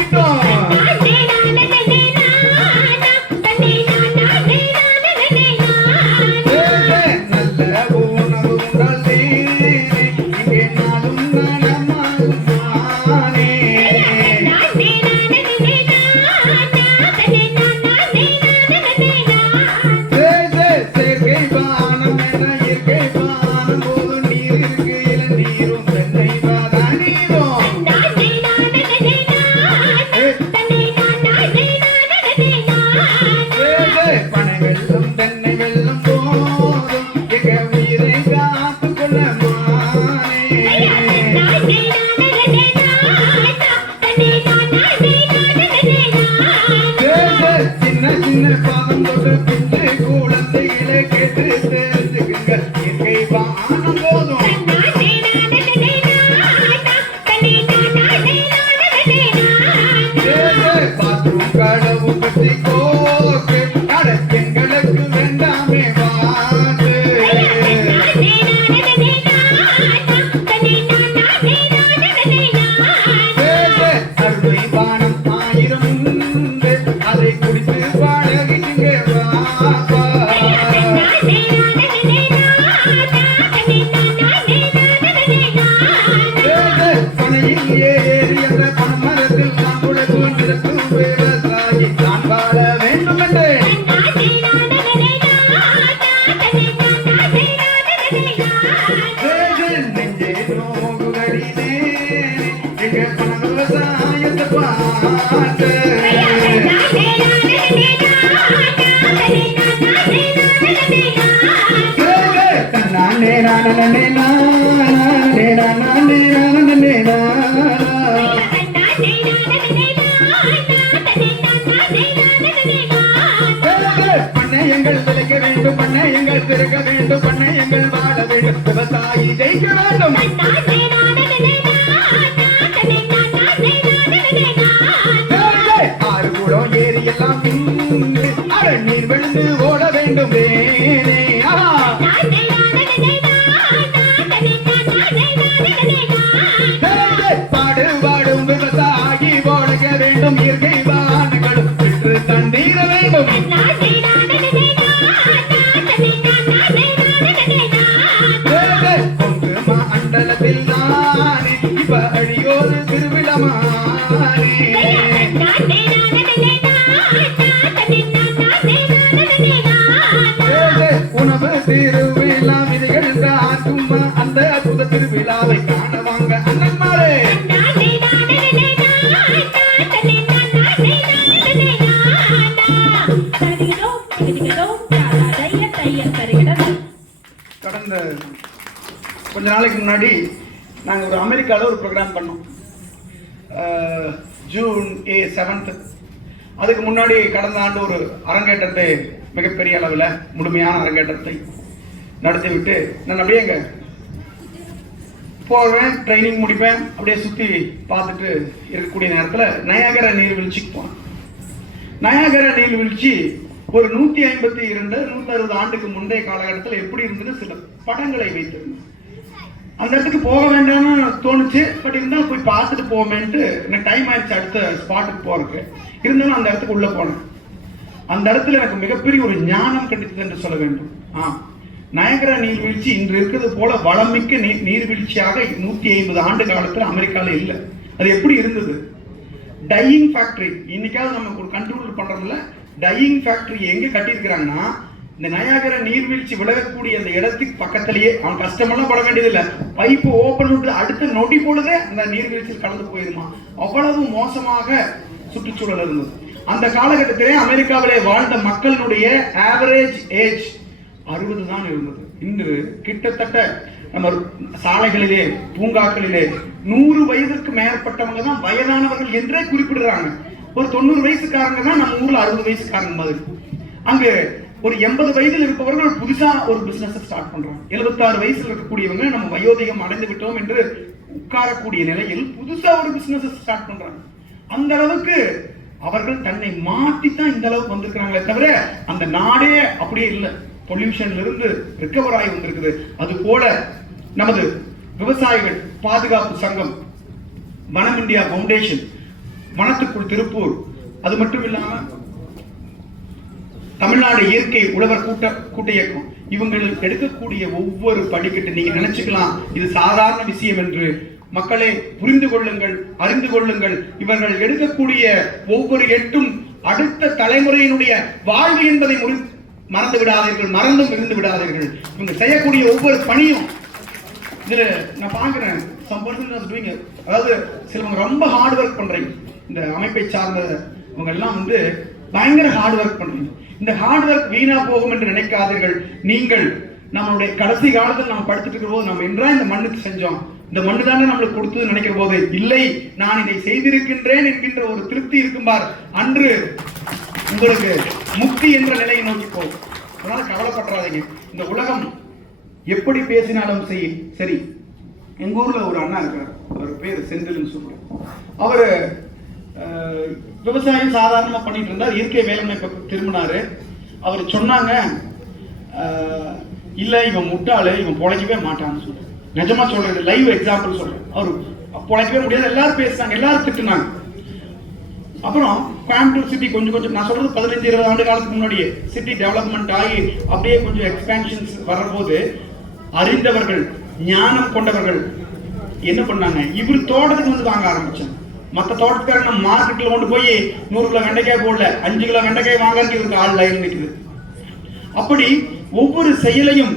பண்ணையங்கள் விளைக்க வேண்டும், பண்ணையங்கள் பெருக வேண்டும், பண்ணையங்கள் வாழ வேண்டும், விவசாயி ஜெயிக்க வேண்டும். ஆறு குளம் ஏரி எல்லாம் நீர் விழுந்து ஓட வேண்டும். பாடுபாடும் விவசாயி ஓடுக வேண்டும், இயற்கை வானங்களும் பெற்று தந்தீர வேண்டும். மண்டலத்தில் தானே இப்ப அடியோரு திருவிழமானே. உணவு திருவிழா விதைகள் காக்கும் அந்த அற்புத திருவிழாவை காண வாங்க அண்ணன்மாரே. கடந்த கொஞ்ச நாளைக்கு முன்னாடி நாங்கள் ஒரு அமெரிக்காவில் ஒரு ப்ரோக்ராம் பண்ணோம். ஜூன் 7. அதுக்கு முன்னாடி கடந்த ஆண்டு ஒரு அரங்கேற்றத்தை, மிகப்பெரிய அளவில் முழுமையான அரங்கேற்றத்தை நடத்திவிட்டு நான் அப்படியே இங்கே போவேன், ட்ரைனிங் முடிப்பேன், அப்படியே சுற்றி பார்த்துட்டு இருக்கக்கூடிய நேரத்தில் நயாகரா நீர்வீழ்ச்சிக்கு போனேன். நயாகரா நீர்வீழ்ச்சி ஒரு 152 160 ஆண்டுக்கு முந்தைய காலகட்டத்தில் எப்படி இருந்தது சில படங்களை வைத்திருந்தேன். அந்த இடத்துக்கு போக வேண்டாம்னு தோணுச்சு, பட் இருந்தாலும் போய் பார்த்துட்டு போவேன்ட்டு எனக்கு டைம் ஆயிடுச்சு அடுத்த ஸ்பாட்டுக்கு போறதுக்கு. இருந்தாலும் அந்த இடத்துக்கு உள்ள போனேன். அந்த இடத்துல எனக்கு மிகப்பெரிய ஒரு ஞானம் கிடைத்தது என்று சொல்ல வேண்டும். நயகரா நீர்வீழ்ச்சி இன்று இருக்கிறது போல வளமிக்க நீர்வீழ்ச்சியாக 150 ஆண்டு காலத்தில் அமெரிக்காவில் இல்லை. அது எப்படி இருந்தது? டையிங் ஃபேக்டரி, இன்னைக்காவது நம்ம ஒரு கண்ட்ரோல் பண்றோம்ல, டையிங் ஃபேக்டரி எங்க கட்டியிருக்கிறாங்கன்னா இந்த நயாகரா நீர்வீழ்ச்சி விலகக்கூடிய அந்த இடத்துக்கு பக்கத்திலேயே. அவன் கஷ்டமெல்லாம் பட வேண்டியதில்லை, பைப்பு ஓப்பன் விட்டு அடுத்த நொடி பொழுதே அந்த நீர்வீழ்ச்சியில் கலந்து போயிருமா. அவ்வளவு மோசமாக சுற்றுச்சூழல் இருந்தது. அந்த காலகட்டத்திலே அமெரிக்காவிலே வாழ்ந்த மக்களுடைய ஆவரேஜ் ஏஜ் 60 தான் இருந்தது. இன்று கிட்டத்தட்ட நம்ம சாலைகளிலே, பூங்காக்களிலே 100 வயதிற்கு மேற்பட்டவங்க தான் வயதானவர்கள் என்றே குறிப்பிடுறாங்க. ஒரு 90 வயசுக்காரங்க தான் நம்ம ஊர்ல 60 வயசுக்காரங்க மாதிரி. அங்க ஒரு 80 வயதில் இருப்பவர்கள் புதுசா ஒரு பிசினஸ் ஸ்டார்ட் பண்றாங்க. 76 வயசுல இருக்கக்கூடியவங்க நம்ம வயோதிகம் அடைந்து விட்டோம் என்று உட்காரக்கூடிய நிலையில் புதுசா ஒரு பிசினஸ் ஸ்டார்ட் பண்றாங்க. அந்த அளவுக்கு அவர்கள் தன்னை மாற்றித்தான் இந்த அளவுக்கு வந்திருக்கிறாங்களே தவிர அந்த நாடே அப்படியே இல்லை. பொல்யூஷன்ல இருந்து ரிகவர் ஆகி வந்திருக்குது. அது போல நமது விவசாயிகள் பாதுகாப்பு சங்கம், வனம் இந்தியா பவுண்டேஷன், வனத்துக்குள் திருப்பூர், அது மட்டும் இல்லாம தமிழ்நாடு இயற்கை உழவர் கூட்ட இயக்கம், இவங்களுக்கு எடுக்கக்கூடிய ஒவ்வொரு படிக்கட்டு நீங்க நினைச்சுக்கலாம் இது சாதாரண விஷயம் என்று. மக்களே புரிந்து கொள்ளுங்கள், அறிந்து கொள்ளுங்கள். இவர்கள் எடுக்கக்கூடிய ஒவ்வொரு எட்டும் அடுத்த தலைமுறையினுடைய வாழ்வு என்பதை மறந்து விடாதீர்கள், மறந்தும் இருந்து விடாதீர்கள். இவங்க செய்யக்கூடிய ஒவ்வொரு பணியும் இதுல நான் பாக்குறேன். அதாவது சிலவங்க ரொம்ப ஹார்ட் ஒர்க் பண்றீங்க. இந்த அமைப்பை சார்ந்த இவங்க எல்லாம் பயங்கர ஹார்ட் ஒர்க் பண்றீங்க. இந்த ஹார்ட் ஒர்க் வீணா போகும் என்று நினைக்காதீர்கள். நீங்கள் நம்மளுடைய கடைசி காலத்தில் நம்ம படுத்துட்டு இருக்கிற போது நம்ம என்றா இந்த மண்ணுக்கு செஞ்சோம், இந்த மண்ணு தானே நம்மளுக்கு கொடுத்தது நினைக்கிற போது இல்லை, நான் இதை செய்திருக்கின்றேன் என்கின்ற ஒரு திருப்தி இருக்கும் பார், அன்று உங்களுக்கு முக்தி என்ற நிலையை நோக்கி போகும். அதனால கவலைப்படாதீங்க. இந்த உலகம் எப்படி பேசினாலும் சரி. எங்க ஊர்ல ஒரு அண்ணா இருக்கார், அவர் பேர் செந்தில்னு சொல்றாரு. அவரு விவசாயம் சாதாரணமா பண்ணிட்டு இருந்தார். இயற்கை வேளாண்மை திரும்பினாரு. அவர் சொன்னாங்க, இல்ல இவன் முட்டாளு, இவன் பொழைக்கவே மாட்டான்னு சொல்றாரு. நிஜமா சொல்றது, லைவ் எக்ஸாம்பிள் சொல்றேன். அவர் பொழைக்கவே முடியாது, எல்லாரும் பேசுறாங்க, எல்லாரும் திட்டுனாங்க. அப்புறம் கோயம்புத்தூர் சிட்டி கொஞ்சம் நான் சொல்றது 15-20 ஆண்டு காலத்துக்கு முன்னாடியே சிட்டி டெவலப்மெண்ட் ஆகி அப்படியே கொஞ்சம் எக்ஸ்பேன்ஷன்ஸ் வரும்போது அறிந்தவர்கள், ஞானம் கொண்டவர்கள் என்ன பண்ணாங்க, இவர் தோட்டத்துக்கு வாங்க ஆரம்பிச்சாங்க. மற்ற தோட்டத்துக்காரங்க மார்க்கெட்ல கொண்டு போய் 100 கிலோ வெண்டைக்காய் போடல, 5 கிலோ வெண்டைக்காய் வாங்கறதுக்கு இவருக்கு ஆள் லைன் நிற்குது. அப்படி ஒவ்வொரு செயலையும்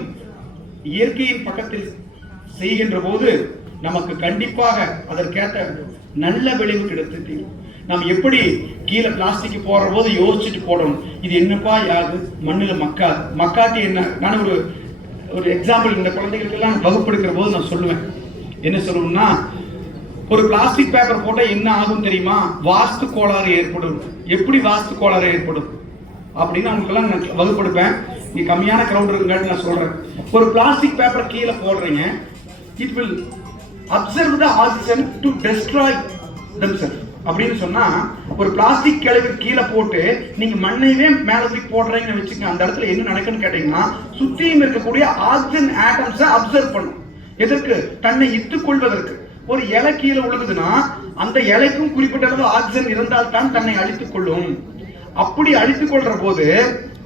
இயற்கையின் பக்கத்தில் செய்கின்ற போது நமக்கு கண்டிப்பாக அதற்கேற்ற நல்ல விளைவு கிடைத்து. நாம் எப்படி கீழே பிளாஸ்டிக் போடுற போது யோசிச்சுட்டு போடணும். இது என்னப்பா யாது மண்ணில் மக்காட்டி என்ன. நான் ஒரு எக்ஸாம்பிள் இந்த குழந்தைகளுக்கெல்லாம் வகுப்பெடுக்கிற போது நான் சொல்லுவேன். என்ன சொல்லணும்னா, ஒரு பிளாஸ்டிக் பேப்பர் போட்டால் என்ன ஆகும் தெரியுமா? வாஸ்து கோளாறு ஏற்படும். எப்படி வாஸ்து கோளாறு ஏற்படும் அப்படின்னு அவங்களுக்கெல்லாம் நான் வகுப்பெடுப்பேன். இங்கே கம்மியான கிரௌண்ட் இருக்குங்காட்டி நான் சொல்றேன். ஒரு பிளாஸ்டிக் பேப்பர் கீழே போடுறீங்க, it will observe the oxygen to destroy themself அப்படின்னு சொன்னா, ஒரு பிளாஸ்டிக் கிளவி கீழே போட்டு நீங்க மண்ணையே மேல தூக்கி போடுறீங்கன்னு வச்சுக்கோங்க. அந்த இடத்துல என்ன நடக்குன்னு கேட்டீங்கன்னா, சுற்றியும் இருக்கக்கூடிய ஆக்சிஜன் ஆட்டம்ஸை அப்சர்வ் பண்ணும். எதற்கு? தன்னை இட்டுக் கொள்வதற்கு. ஒரு இலை கீழே உழுகுதுன்னா அந்த இலைக்கும் குறிப்பிட்ட அளவு ஆக்சிஜன் இருந்தால் தான் தன்னை அழித்துக் கொள்ளும். அப்படி அழித்துக் கொள்ற போது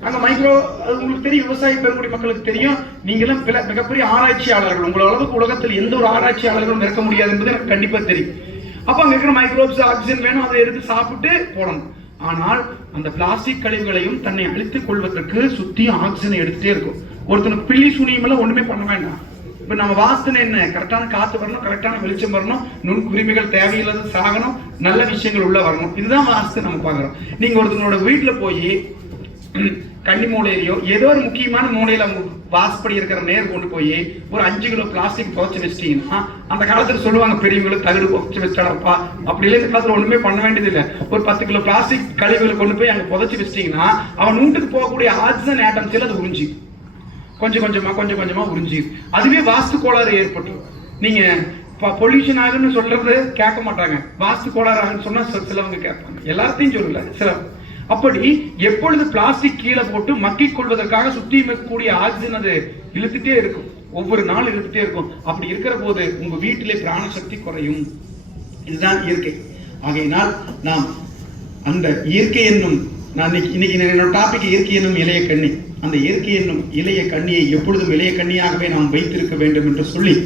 அங்க மைக்ரோ, உங்களுக்கு தெரியும், விவசாய பெருங்குடி மக்களுக்கு தெரியும், நீங்களும் மிகப்பெரிய ஆராய்ச்சியாளர்கள், உங்களோட அளவுக்கு உலகத்தில் எந்த ஒரு ஆராய்ச்சியாளர்களும் இருக்க முடியாது என்பது எனக்கு கண்டிப்பா தெரியும். அப்ப அங்க இருக்கிற மைக்ரோப்ஸ் ஆக்சிஜன் வேணும், அதை எடுத்து சாப்பிட்டு போடணும். ஆனால் அந்த பிளாஸ்டிக் கழிவுகளையும் தன்னை அழித்துக் கொள்வதற்கு சுத்தியும் ஆக்சிஜனை எடுத்துட்டே இருக்கும். ஒருத்தனுக்கு பில்லி சுனியம் எல்லாம் ஒண்ணுமே பண்ண வேண்டாம். இப்ப நம்ம வாஸ்துன்னு என்ன? கரெக்டான காத்து வரணும், கரெக்டான வெளிச்சம் வரணும், நுண்குரிமைகள் தேவையில்லாத சாகணும், நல்ல விஷயங்கள் உள்ள வரணும். இதுதான் வாஸ்து நம்ம பாக்குறோம். நீங்க ஒருத்தனோட வீட்டுல போய் கன்னி மூலையிலையோ ஏதோ ஒரு முக்கியமான மூலையில அவங்க வாசப்படி இருக்கிற நேர் கொண்டு போய் ஒரு 5 கிலோ பிளாஸ்டிக் புதைச்சு வச்சிட்டீங்கன்னா, அந்த காலத்துல சொல்லுவாங்க பெரியவங்களுக்கு, தகடு புதைச்சு வச்சாடப்பா. அப்படி இல்லை, இந்த காலத்துல ஒண்ணுமே பண்ண வேண்டியது இல்லை. ஒரு 10 கிலோ பிளாஸ்டிக் கழிவுகளை கொண்டு போய் அங்க புதைச்சு வச்சிட்டீங்கன்னா, அவன் வீட்டுக்கு போகக்கூடிய ஆக்சிஜன் ஆட்டம்ஸ் அது உறிஞ்சி கொஞ்சம் கொஞ்சமா உறிஞ்சி, அதுவே வாஸ்து கோளாறு ஏற்பட்டு. நீங்க பொல்யூஷன் ஆகுன்னு சொல்றது கேட்க மாட்டாங்க, வாஸ்து கோளாறு ஆகுன்னு சொன்னா சிலவங்க கேட்பாங்க. எல்லாத்தையும் சொல்லல, சில. அப்படி எப்பொழுது பிளாஸ்டிக் கீழே போட்டு மக்கிக் கொள்வதற்காக சுத்தி இருக்கக்கூடிய ஆக்சிஜன் அது இழுத்துட்டே இருக்கும், ஒவ்வொரு நாள் இழுத்துட்டே இருக்கும். அப்படி இருக்கிற போது உங்க வீட்டிலே பிராண சக்தி குறையும். இதுதான் இயற்கை. ஆகையினால் நாம் அந்த இயற்கை என்னும், நான் இன்னைக்கு என்னோட டாபிக் இயற்கை என்னும் இளைய கண்ணி, அந்த இயற்கை என்னும் இளைய கண்ணியை எப்பொழுதும் இளைய கண்ணியாகவே நாம் வைத்திருக்க வேண்டும் என்று சொல்லி,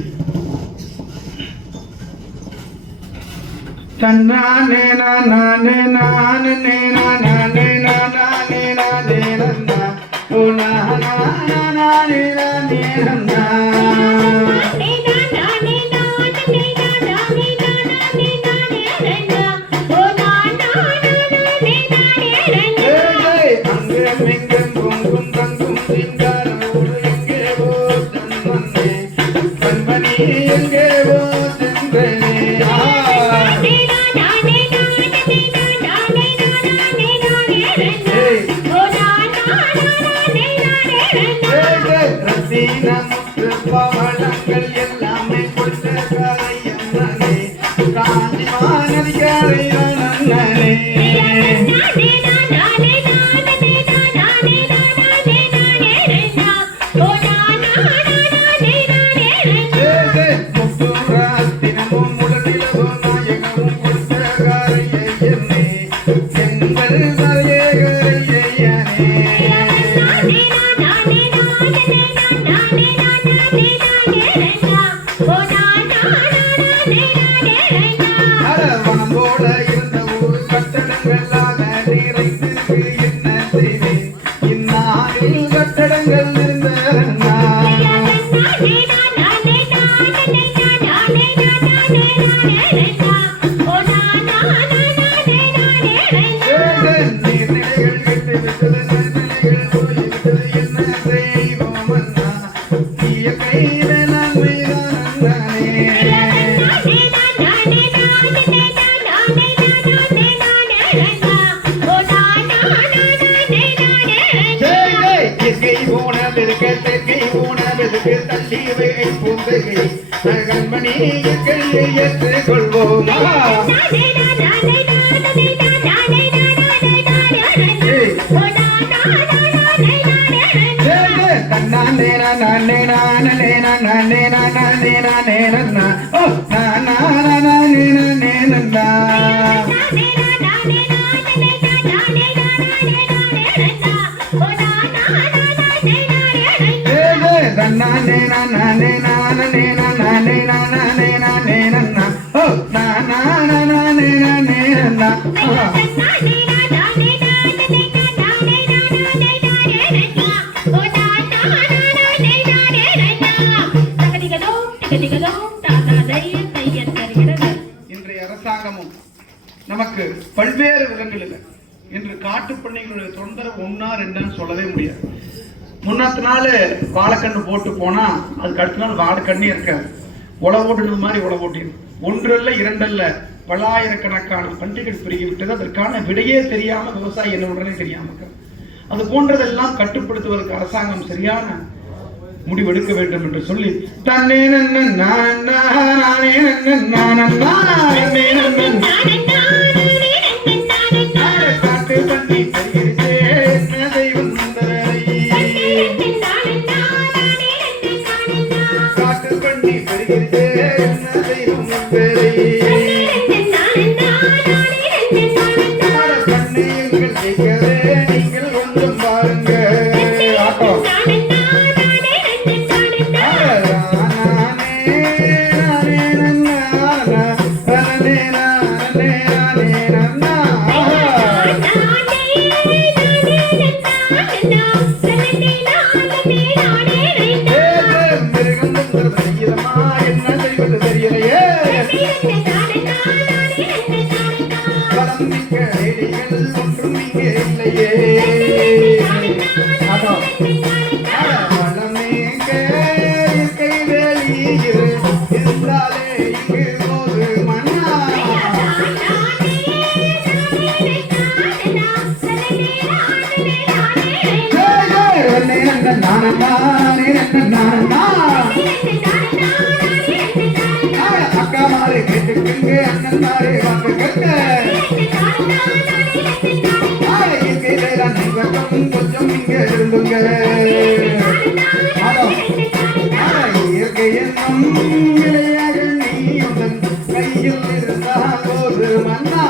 தன்னானே நானே நானே நானே நானே நானே நன்னா ஓ நானா நானே நானே நன்னா பவளங்கள் எல்லாமே கொடுத்த கரையன்னே காஞ்சிமானதி கரையன்னே முத்துராத்தினமும் உடனிலவும் நாயகமும் கொடுத்த கரையன்னே எங்கள் மறையே கரையன்னே போல இருந்த ஒரு கட்டடங்களாக நிறைந்திருக்கு என்ன செய்வேன் இந்நாளில் கட்டடங்கள் இருந்த நீர்நிலைகள் கெட்டு விட்டது, நிலைகள் போய்விட்டது, என்ன செய்வோம் அண்ணா இயற்கை வேளாண்மைதான் தள்ளிவை பூங்கையை கண்மணி இயற்கையை ஏற்றுக் கொள்வோமா தன்னானே நானே நானே நானே நானே நானே நன்னா ஓ நானா நானே நானே நன்னா நானே நானே நானே நானே நானே நானே நன்னா ஓ நானா நானே நானே நன்னா இன்றைய அரசாங்கமும் நம்ம நமக்கு பல்வேறு விதங்களில் இன்று காட்டு பண்ணைகளுடைய தொந்தரவு ஒன்னா ரெண்டான்னு சொல்லவே முடியாது. முன்னாத்து நாள் வாழைக்கண்ணு போட்டு போனா அதுக்கு அடுத்த நாள் வாழைக்கண்ணே இருக்காது. உழவோட்டுனது மாதிரி உழவோட்டிடும். ஒன்றல்ல இரண்டல்ல பல்லாயிரக்கணக்கான பன்றிகள் பெருகி விட்டது. அதற்கான விடையே தெரியாம விவசாயி என்ன உடனே தெரியாம அது போன்றதெல்லாம் கட்டுப்படுத்துவதற்கு அரசாங்கம் சரியான முடிவெடுக்க வேண்டும் என்று சொல்லி தன்னே காட்டு பண்ணி காட்டு பண்ணி பெறுகிறதே என்ன தெய்வம் கண்ணையுங்கள் செய்யவே நீங்கள் கொஞ்சம் பாருங்க. ஒன்றும் இங்கே இல்லையே இருந்தாலே இங்கு ஒரு மண்ணா அக்கா மாறு கேட்டுக்குங்க அண்ணன் மாறு வாங்க கேட்க கொஞ்சம் இங்க இருந்துங்க. இயற்கை என்னும் விளையாக நீயுடன் கையில் இருந்தால் ஒரு மன்னா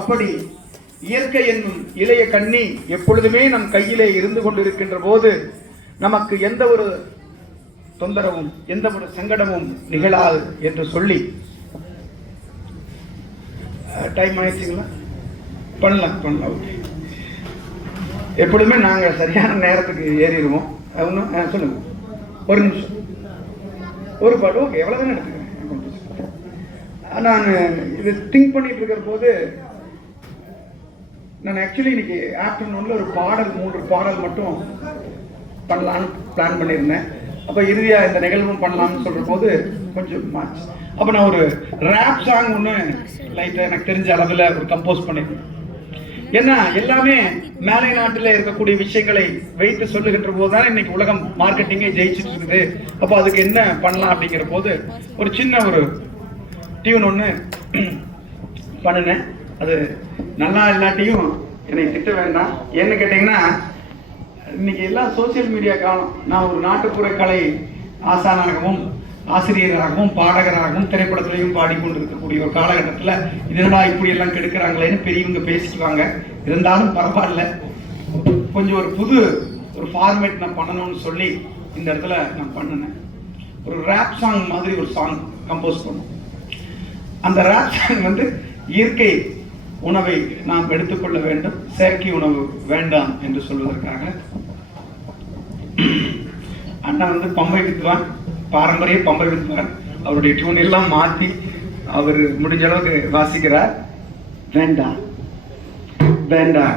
அப்படி இயற்கை என்னும் இளைய கண்ணி எப்பொழுதுமே நம் கையிலே இருந்து கொண்டிருக்கின்ற போது நமக்கு எந்த ஒரு தொந்தரவும் எந்த ஒரு சங்கடமும் நிகழாது என்று சொல்லி டைம் ஆயிடுச்சுங்களா? பண்ணலாம். ஓகே, எப்பொழுதுமே நாங்கள் சரியான நேரத்துக்கு ஏறிடுவோம். ஒன்றும் சொல்லுங்க, ஒரு நிமிஷம், ஒரு பாட்டு. ஓகே, எவ்வளோதானே எடுத்துக்கிறேன். நான் இது திங்க் பண்ணிட்டு இருக்கிற போது நான் ஆக்சுவலி இன்னைக்கு ஆஃப்டர்நூனில் ஒரு பாடல் 3 பாடல் மட்டும் பண்ணலான்னு பிளான் பண்ணியிருந்தேன். அப்போ இறுதியாக இந்த நிகழ்வும் பண்ணலாம்னு சொல்கிற போது கொஞ்சம் மாச்சு. அப்போ நான் ஒரு ரேப் சாங் ஒன்று லைட்டாக எனக்கு தெரிஞ்ச அளவில் ஒரு கம்போஸ் பண்ணியிருந்தேன். ஏன்னா எல்லாமே மேலை நாட்டில் இருக்கக்கூடிய விஷயங்களை வைத்து சொல்லுகின்ற போது தான் இன்னைக்கு உலகம் மார்க்கெட்டிங்கே ஜெயிச்சுட்டு இருக்குது. அப்போ அதுக்கு என்ன பண்ணலாம் அப்படிங்கிற போது ஒரு சின்ன ஒரு டியூன் ஒன்று பண்ணினேன். அது நல்லா இல்லாட்டியும் என்னை திட்ட வேண்டாம். ஏன்னு கேட்டிங்கன்னா இன்னைக்கு எல்லாம் சோசியல் மீடியா காலம். நான் ஒரு நாட்டுப்புற கலை ஆசானாகவும் ஆசிரியராகவும் பாடகராகவும் திரைப்படத்திலையும் பாடிக்கொண்டிருக்கக்கூடிய ஒரு காலகட்டத்தில் இதனடா இப்படி எல்லாம் கெடுக்கிறாங்களேன்னு பெரியவங்க பேசிக்குவாங்க. இருந்தாலும் பரவாயில்ல, கொஞ்சம் ஒரு புது ஒரு ஃபார்மேட் நான் பண்ணணும்னு சொல்லி இந்த இடத்துல நான் பண்ணினேன். ஒரு ரேப் சாங் மாதிரி ஒரு சாங் கம்போஸ் பண்ணோம். அந்த ரேப் சாங் வந்து இயற்கை உணவை நாம் எடுத்துக்கொள்ள வேண்டும், செயற்கை உணவு வேண்டாம் என்று சொல்வதற்காக. அண்ணா வந்து பம்பை வித்வான், பாரம்பரிய பம்பை வித்வான். அவருடைய டியூன் எல்லாம் மாற்றி அவர் முடிஞ்ச அளவுக்கு வாசிக்கிறார். வேண்டாம் வேண்டாம்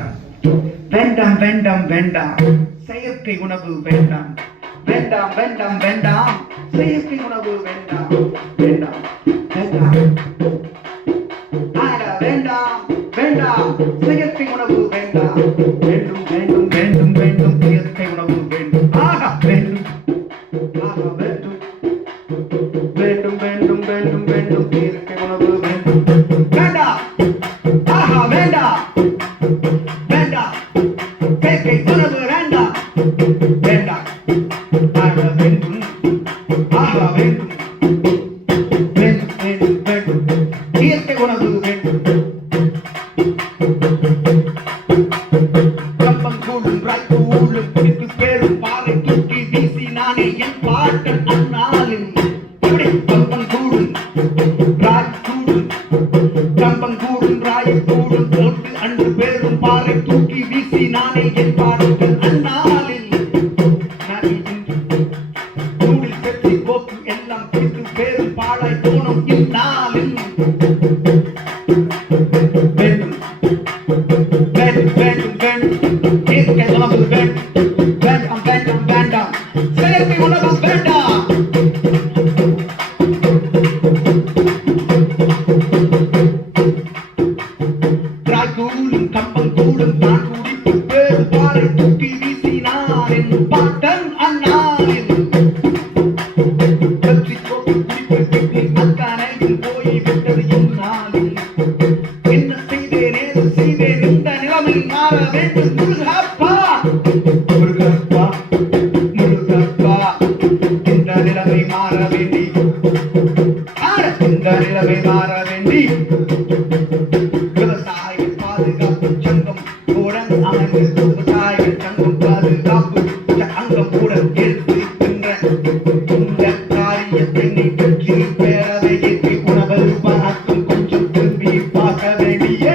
வேண்டாம் வேண்டாம் வேண்டாம் செயற்கை உணவு வேண்டாம், வேண்டாம் வேண்டாம் வேண்டாம் செயற்கை உணவு வேண்டாம், வேண்டாம் வேண்டாம் வேண்டாம் வேண்டாம் செயற்கை உணவு வேண்டாம், வேண்டும் வேண்டும் வேண்டும் வேண்டும் இயற்கை உணவு வேண்டும், ஆகா வேண்டும், ஆகா வேண்டும், வேண்டும் வேண்டும் வேண்டும் வேண்டும் இயற்கை உணவு வேண்டும், வேண்டாம், ஆகா வேண்டாம், வேண்டாம் செயற்கை உணவு வேண்டாம், வேண்டாம், ஆகா வேண்டும், ஆகா வேண்டும், வேண்டும் வேண்டும் வேண்டும் இயற்கை உணவு வேண்டும். கம்பங்கூழும் ராய்க்கூழும் பிடித்து பேரும் பாறை தூக்கி வீசி நானே என் பாட்டன் அண்ணாலும் இப்படி கம்பங்கூழும் ராய்க்கூழும் கம்பங்கூழும் ராய்க்கூழும் போட்டு அன்று பேரும் பாறை தூக்கி வீசி நானே என் பாட்டன் அண்ணா அன்னாரின் பாட்டன் அன்னாரின் வெற்றி கோப்பை குடிப்பதற்கு அத்தானையில் போய் விட்டது என்னாலும் என்ன செய்தேன் ஏது செய்தேன் இந்த நிலைமை மாற வேண்டும் முருகப்பா முருகப்பா முருகப்பா இந்த நிலைமை மாற வேண்டி இந்த நிலைமை மாற வேண்டி விவசாயிகள் பாதுகாப்பு சங்கம் கூட அமைந்து விவசாயிகள் சங்கம் பாதுகாப்பு அங்கம் கூட எடுத்திருக்கின்ற இந்த காரியத்தை நீ பற்றி பேரவை ஏற்றி உணவு பார்க்கும் கொஞ்சம் திரும்பி பார்க்க வேண்டிய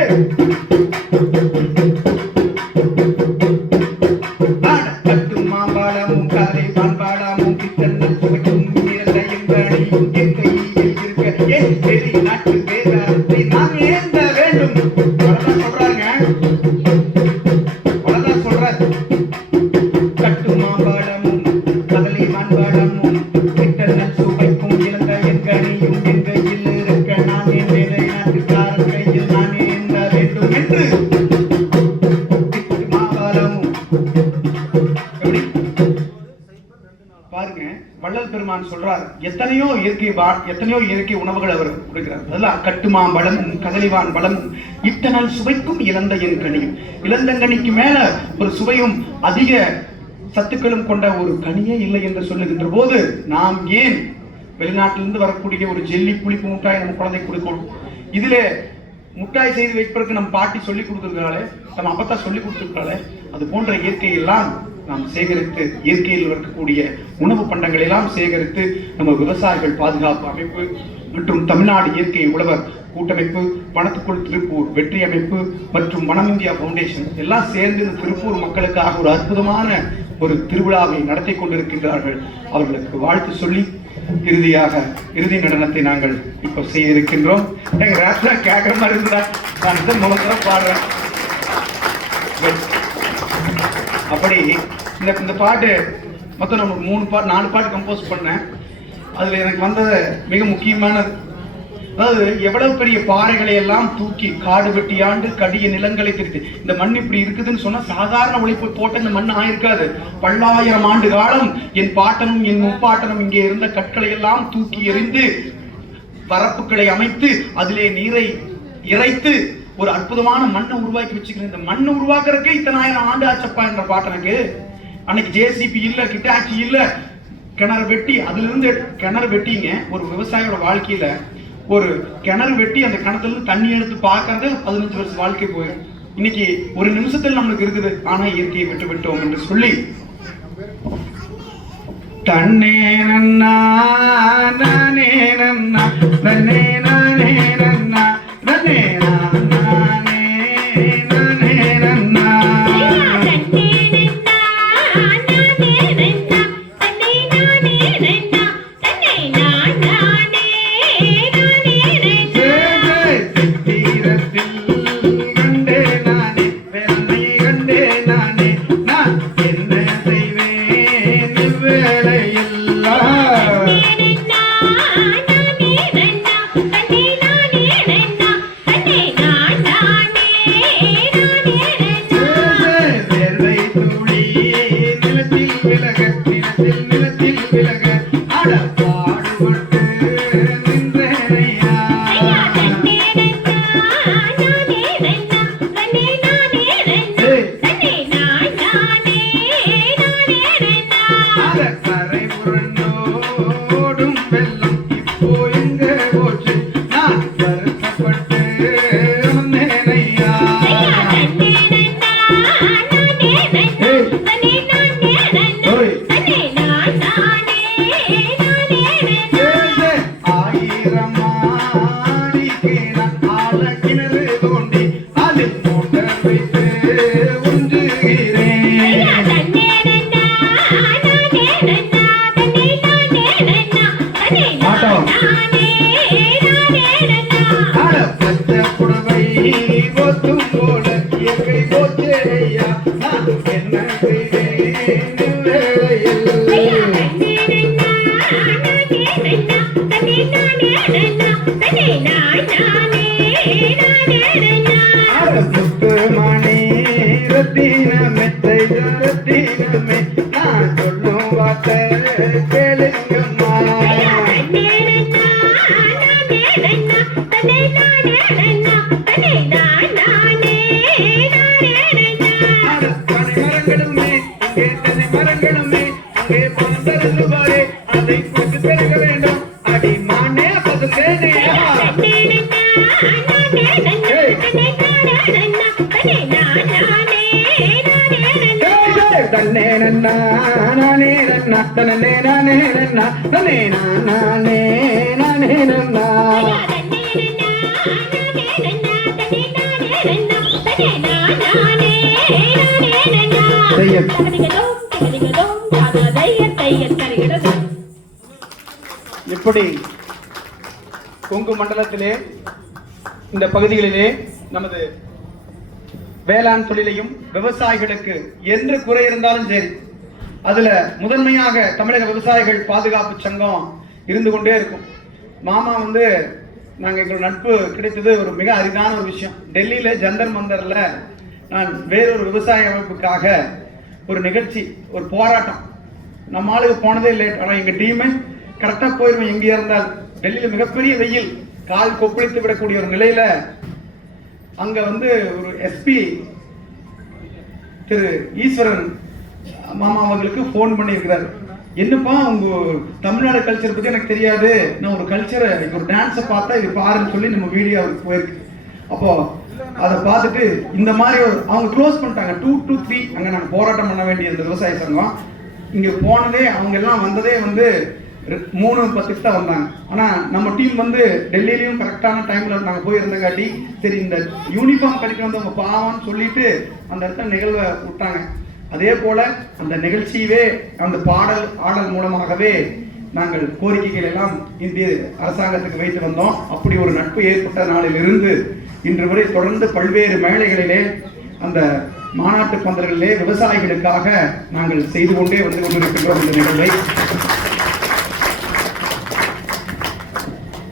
கட்டும் மாம்பாளமும் கதை பண்பாளமும் கிட்டங்கள் சுவைக்கும் இரண்டையும் கணியும் என் கையில் இருக்க என் வெளி நாட்டு வேதாரத்தை நான் ஏந்த வேண்டும் சொல்றாங்க சொல்றாரு கட்டும் மாம்பாளமும் கதலி மாம்பாளமும் கிட்டங்கள் சுவைக்கும் இரண்டையும் கணியும் என் கையில் இருக்க நான் என் வேலை நாட்டுக்காரன் கையில் நான் ஏந்த வேண்டும் என்று பாருங்க வள்ளல் பெருமான் சொல்றார் எத்தனையோ இயற்கை உணவுகள் அவர் கொடுக்கிறார். அதெல்லாம் கட்டுமாம்பழமும் கதலிவான் பழமும் இத்தனால் சுவைக்கும் இளந்தையன் கனியும். இளந்தங்கனிக்கு மேல ஒரு சுவையும் அதிக சத்துக்களும் கொண்ட ஒரு கனியே இல்லை என்று சொல்லுகின்ற போது நாம் ஏன் வெளிநாட்டிலிருந்து வரக்கூடிய ஒரு ஜெல்லி புளிப்பு முட்டாய் நம்ம குழந்தை கொடுக்கணும்? இதுல முட்டாய் செய்து வைப்பதற்கு நம் பாட்டி சொல்லி கொடுத்திருக்கிறாளே, நம்ம அப்பத்தா சொல்லி கொடுத்திருக்கிறாளே, அது போன்ற இயற்கையெல்லாம் நாம் சேகரித்து இயற்கையில் இருக்கக்கூடிய உணவு பண்டங்களை எல்லாம் சேகரித்து நம்ம விவசாயிகள் பாதுகாப்பு அமைப்பு மற்றும் தமிழ்நாடு இயற்கை உழவர் கூட்டமைப்பு, பணத்துக்குள் திருப்பூர் வெற்றி அமைப்பு மற்றும் மனம் இந்தியா பவுண்டேஷன் எல்லாம் சேர்ந்து இந்த திருப்பூர் மக்களுக்காக ஒரு அற்புதமான ஒரு திருவிழாவை நடத்தி கொண்டிருக்கின்றார்கள். அவர்களுக்கு வாழ்த்து சொல்லி இறுதியாக இறுதி நடனத்தை நாங்கள் இப்ப செய்ய இருக்கின்றோம். எங்க ராஷ்டிரா கேட்கிற மாதிரி இருந்தா நான் முகத்துல பாடுறேன். அப்படி இந்த பாட்டு மொத்தம் நம்ம 4 பாட்டு கம்போஸ் பண்ணேன். அதுல எனக்கு வந்தது மிக முக்கியமானது, அதாவது எவ்வளவு பெரிய பாறைகளை எல்லாம் தூக்கி காடு வெட்டியாண்டு கடிய நிலங்களை திருத்தி இந்த மண் இப்படி இருக்குதுன்னு சொன்னா சாதாரண உழைப்பு போட்ட இந்த மண் ஆயிருக்காது. பல்லாயிரம் ஆண்டு காலம் என் பாட்டனும் என் முப்பாட்டனும் இங்கே இருந்த கற்களை எல்லாம் தூக்கி எறிந்து வரப்புகளை அமைத்து அதிலே நீரை இறைத்து ஒரு அற்புதமான மண்ணை உருவாக்கி வச்சுக்கிறேன். இந்த மண்ணை உருவாக்குறதுக்கு இத்தனை ஆயிரம் ஆண்டு ஆச்சப்பா என்ற பாட்டனுக்கு. அன்னைக்கு ஜேசிபி இல்ல, கிட்டாச்சி இல்ல, கிணறு வெட்டி அதுல இருந்து கிணறு வெட்டிங்க. ஒரு விவசாயியோட வாழ்க்கையில ஒரு கிணறு வெட்டி அந்த கிணத்துல இருந்து தண்ணி எடுத்து பார்க்கறது 15 வருஷம் வாழ்க்கை போயிடும். இன்னைக்கு ஒரு நிமிஷத்தில் நம்மளுக்கு இருக்குது. ஆனா இயற்கையை விட்டு விட்டோம் என்று சொல்லி தன்னே நன்னா நானே நன்னா தன்னே நானே நன்னா தன்னே நானே நானே நன்னா மணி ரத்தின மெத்தை தீனமே நான் சொல்லும் வார்த்தை கேளுங்கம்மா. மரங்களுமே அங்கே தென்னை மரங்களுமே அங்கே பந்தருவாரே அதை கொண்டு பெருக வேண்டும் அடி மானே பதுங்கேனே. தன்னே நன்னா நானே நன்னா தன்னே நானே நன்னா தன்னே நானே நானே நன்னா. இப்படி கொங்கு மண்டலத்திலே இந்த பகுதிகளிலே நமது வேளாண் தொழிலையும் விவசாயிகளுக்கு என்று குறை இருந்தாலும் சரி, அதுல முதன்மையாக தமிழக விவசாயிகள் பாதுகாப்பு சங்கம் இருந்து கொண்டே இருக்கும். மாமா நாங்கள் எங்களோட நட்பு கிடைத்தது ஒரு மிக அரிதான ஒரு விஷயம். டெல்லியில ஜந்தர் மந்தர்ல நான் வேறொரு விவசாய அமைப்புக்காக ஒரு நிகழ்ச்சி, ஒரு போராட்டம், நம்ம ஆளுக்கு போனதே லேட். ஆனால் எங்கள் டீமே கரெக்டாக போயிடுவோம். எங்கே இருந்தால் டெல்லியில் மிகப்பெரிய வெயில், கால் கொப்பளித்து விடக்கூடிய ஒரு நிலையில அங்க ஒரு எஸ்பி திரு ஈஸ்வரன் மாமா அவர்களுக்கு போன் பண்ணியிருக்கிறார். என்னப்பா உங்க தமிழ்நாடு கல்ச்சர் பத்தி எனக்கு தெரியாது, நான் ஒரு கல்ச்சரை ஒரு டான்ஸை பார்த்தா இது பாருன்னு சொல்லி நம்ம வீடியோ போயிருக்கு. அப்போ அதை பார்த்துட்டு இந்த மாதிரி அவங்க க்ளோஸ் பண்ணிட்டாங்க. 2 to 3 அங்கே நாங்கள் போராட்டம் பண்ண வேண்டிய இந்த விவசாய சங்கம் இங்கே போனதே, அவங்க எல்லாம் வந்ததே 3:10 தான் வந்தாங்க. ஆனால் நம்ம டீம் டெல்லியிலையும் கரெக்டான டைமில் நாங்கள் போயிருந்தங்காட்டி சரி இந்த யூனிஃபார்ம் கட்டிட்டு வந்தவங்க பாவம்னு சொல்லிட்டு அந்த இடத்துல நிகழ்வை விட்டாங்க. அதே போல அந்த நிகழ்ச்சியவே அந்த ஆடல் மூலமாகவே நாங்கள் கோரிக்கைகள் எல்லாம் இந்திய அரசாங்கத்துக்கு வைத்து வந்தோம். அப்படி ஒரு நட்பு ஏற்பட்ட நாளிலிருந்து இன்று வரை தொடர்ந்து பல்வேறு மேடைகளிலே அந்த மாநாட்டு பந்தர்களிலே விவசாயிகளுக்காக நாங்கள் செய்து கொண்டே கொண்டிருக்கின்றோம் இந்த நிகழ்வை.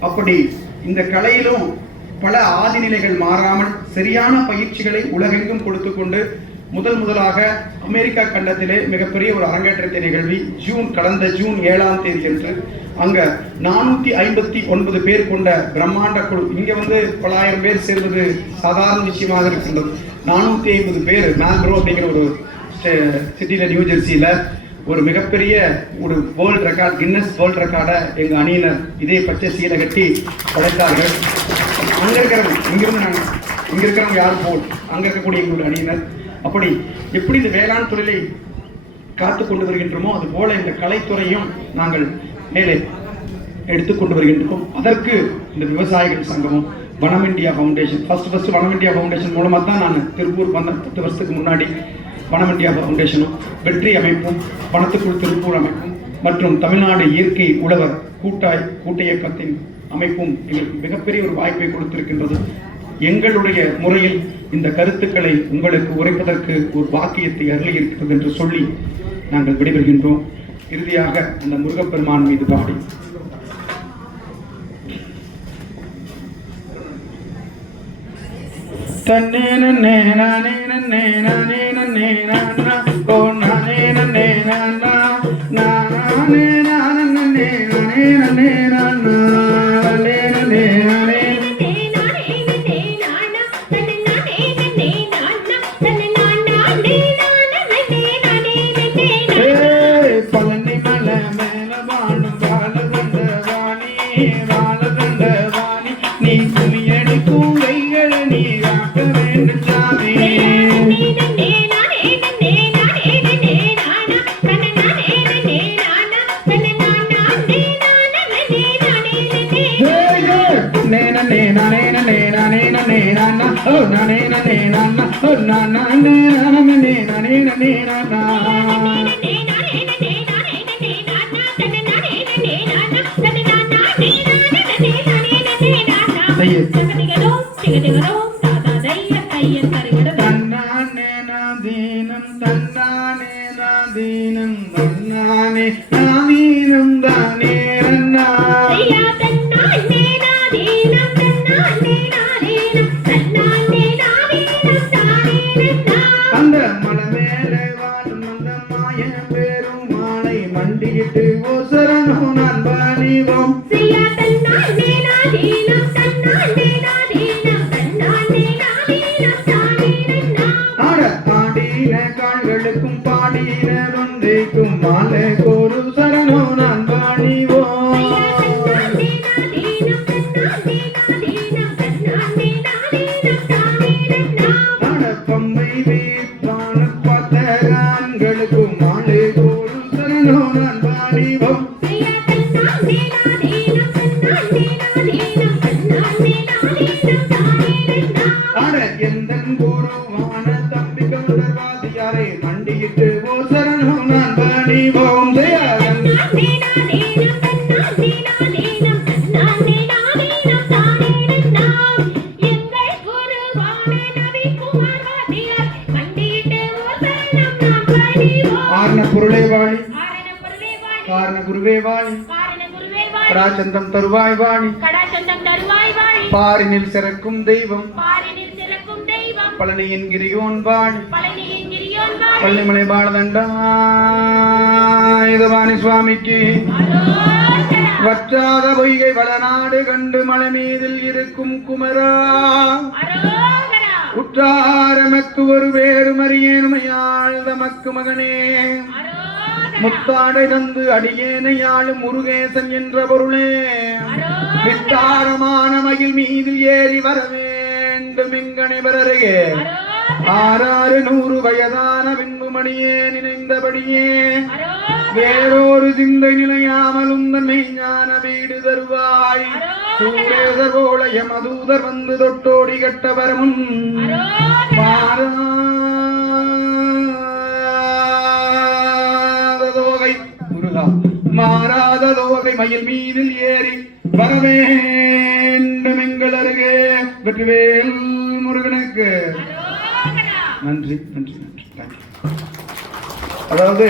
அப்படி இந்த கலையிலும் பல ஆதிநிலைகள் மாறாமல் சரியான பயிற்சிகளை உலகெங்கும் கொடுத்து கொண்டு முதலாக அமெரிக்கா கண்டத்திலே மிகப்பெரிய ஒரு அரங்கேற்றத்தை நிகழ்வி கடந்த ஜூன் 7ஆம் தேதி என்று அங்க 459 பேர் கொண்ட பிரம்மாண்ட குழு, இங்க 900 பேர் சேர்வது சாதாரண விஷயமாக இருக்கின்றது. 450 பேர் மேல்ப்ரோ அப்படிங்கிற ஒரு சிட்டியில நியூ ஜெர்சியில ஒரு மிகப்பெரிய ஒரு வேர்ல்ட் ரெக்கார்ட், கின்னஸ் வேர்ல்ட் ரெக்கார்டை எங்க அணியினர் இதே பச்சை சீலை கட்டி படைத்தார்கள். அங்க இருக்கிறவங்க யாரும் போல் அங்க இருக்கக்கூடிய எங்களுடைய அணியினர். அப்படி எப்படி இந்த வேளாண் தொழிலை காத்து கொண்டு வருகின்றோமோ அது போல இந்த கலைத்துறையும் நாங்கள் மேலே எடுத்துக்கொண்டு வருகின்றோம். அதற்கு இந்த விவசாயிகள் சங்கமும் வனம் இந்தியா ஃபவுண்டேஷன் ஃபர்ஸ்ட் வனம் இந்தியா ஃபவுண்டேஷன் மூலமாக தான் நான் திருப்பூர் வந்த 10 வருஷத்துக்கு முன்னாடி வனம் இந்தியா ஃபவுண்டேஷனும் வெற்றி அமைப்பும் வனத்துக்குள் திருப்பூர் அமைப்பும் மற்றும் தமிழ்நாடு இயற்கை உழவர் கூட்ட இயக்கத்தின் அமைப்பும் எங்களுக்கு மிகப்பெரிய ஒரு வாய்ப்பை கொடுத்திருக்கின்றது. எங்களுடைய முறையில் இந்த கருத்துக்களை உங்களுக்கு உரைப்பதற்கு ஒரு பாக்கியத்தை அருளி இருக்கிறது என்று சொல்லி நாங்கள் விடைபெறுகின்றோம். இறுதியாக அந்த முருகப்பெருமான் மீது பாடி தன்னே நன்னே நானே நன்னே நானே நன்னே நானா ஓ நானே நன்னே நானா நானே நானே நன்னே நானே நன்னே நானா நானே நன்னே நானே பழனி மலை மேல வாழும் வாழகண்ட வாணி வாழகண்ட வாணி நீ குமியடிக்கும் கைகளை நீ காட்ட வேண்டும் சாமி. அந்த மலை மேலே பெருமாளை மண்டியிட்டு ஓ சரணோ நான் பணிவோம். பாடின கால்களுக்கும் பாடின தொண்டைக்கும் மாலை ஒரு சரணோ நான் பணிவோம். பம்பை வீட்டான பத்தகான்களுக்கும் மாலை ஒரு சரணோ நான் பணிவோம். எந்தன் குருவான தம்பி கவுண்டர்வாதியாரை மண்டியிட்டு ஓ சரணோ நான் பணிவோம். ஆரண பொருளே வாழி, காரண குருவே வாழி, கடாச்சந்தம் தருவாய் வாழி, பாரினில் சிறக்கும் தெய்வம் பழனியின் கிரியோன் வாழி, பள்ளிமலை பாலதண்டாயுதபாணி சுவாமிக்கு வற்றாத பொய்கை வளநாடு கண்டு மலை மீதில் இருக்கும் குமரா உற்றாரமக்கு ஒரு வேறு மறியேனுமையாள் தமக்கு மகனே முத்தாடை தந்து அடியேனையாளும் முருகேசன் என்ற பொருளே வித்தாரமான மயில் மீதில் ஏறி வர வேண்டும் இங்கனை வரருகே 600 வயதான பின்புமணியே நினைந்தபடியே வேறொரு சிந்தை நிலையாமலும் தன்னை ஞான வீடு தருவாய். சூரேசர் போல யமதூதர் வந்து தொட்டோடி கட்டவர் முன் மாறாத தோகை மயில் மீதில் ஏறி வர வேண்டும் எங்கள் அருகே. வெற்றிவேல் முருகனுக்கு நன்றி நன்றி நன்றி. அதாவது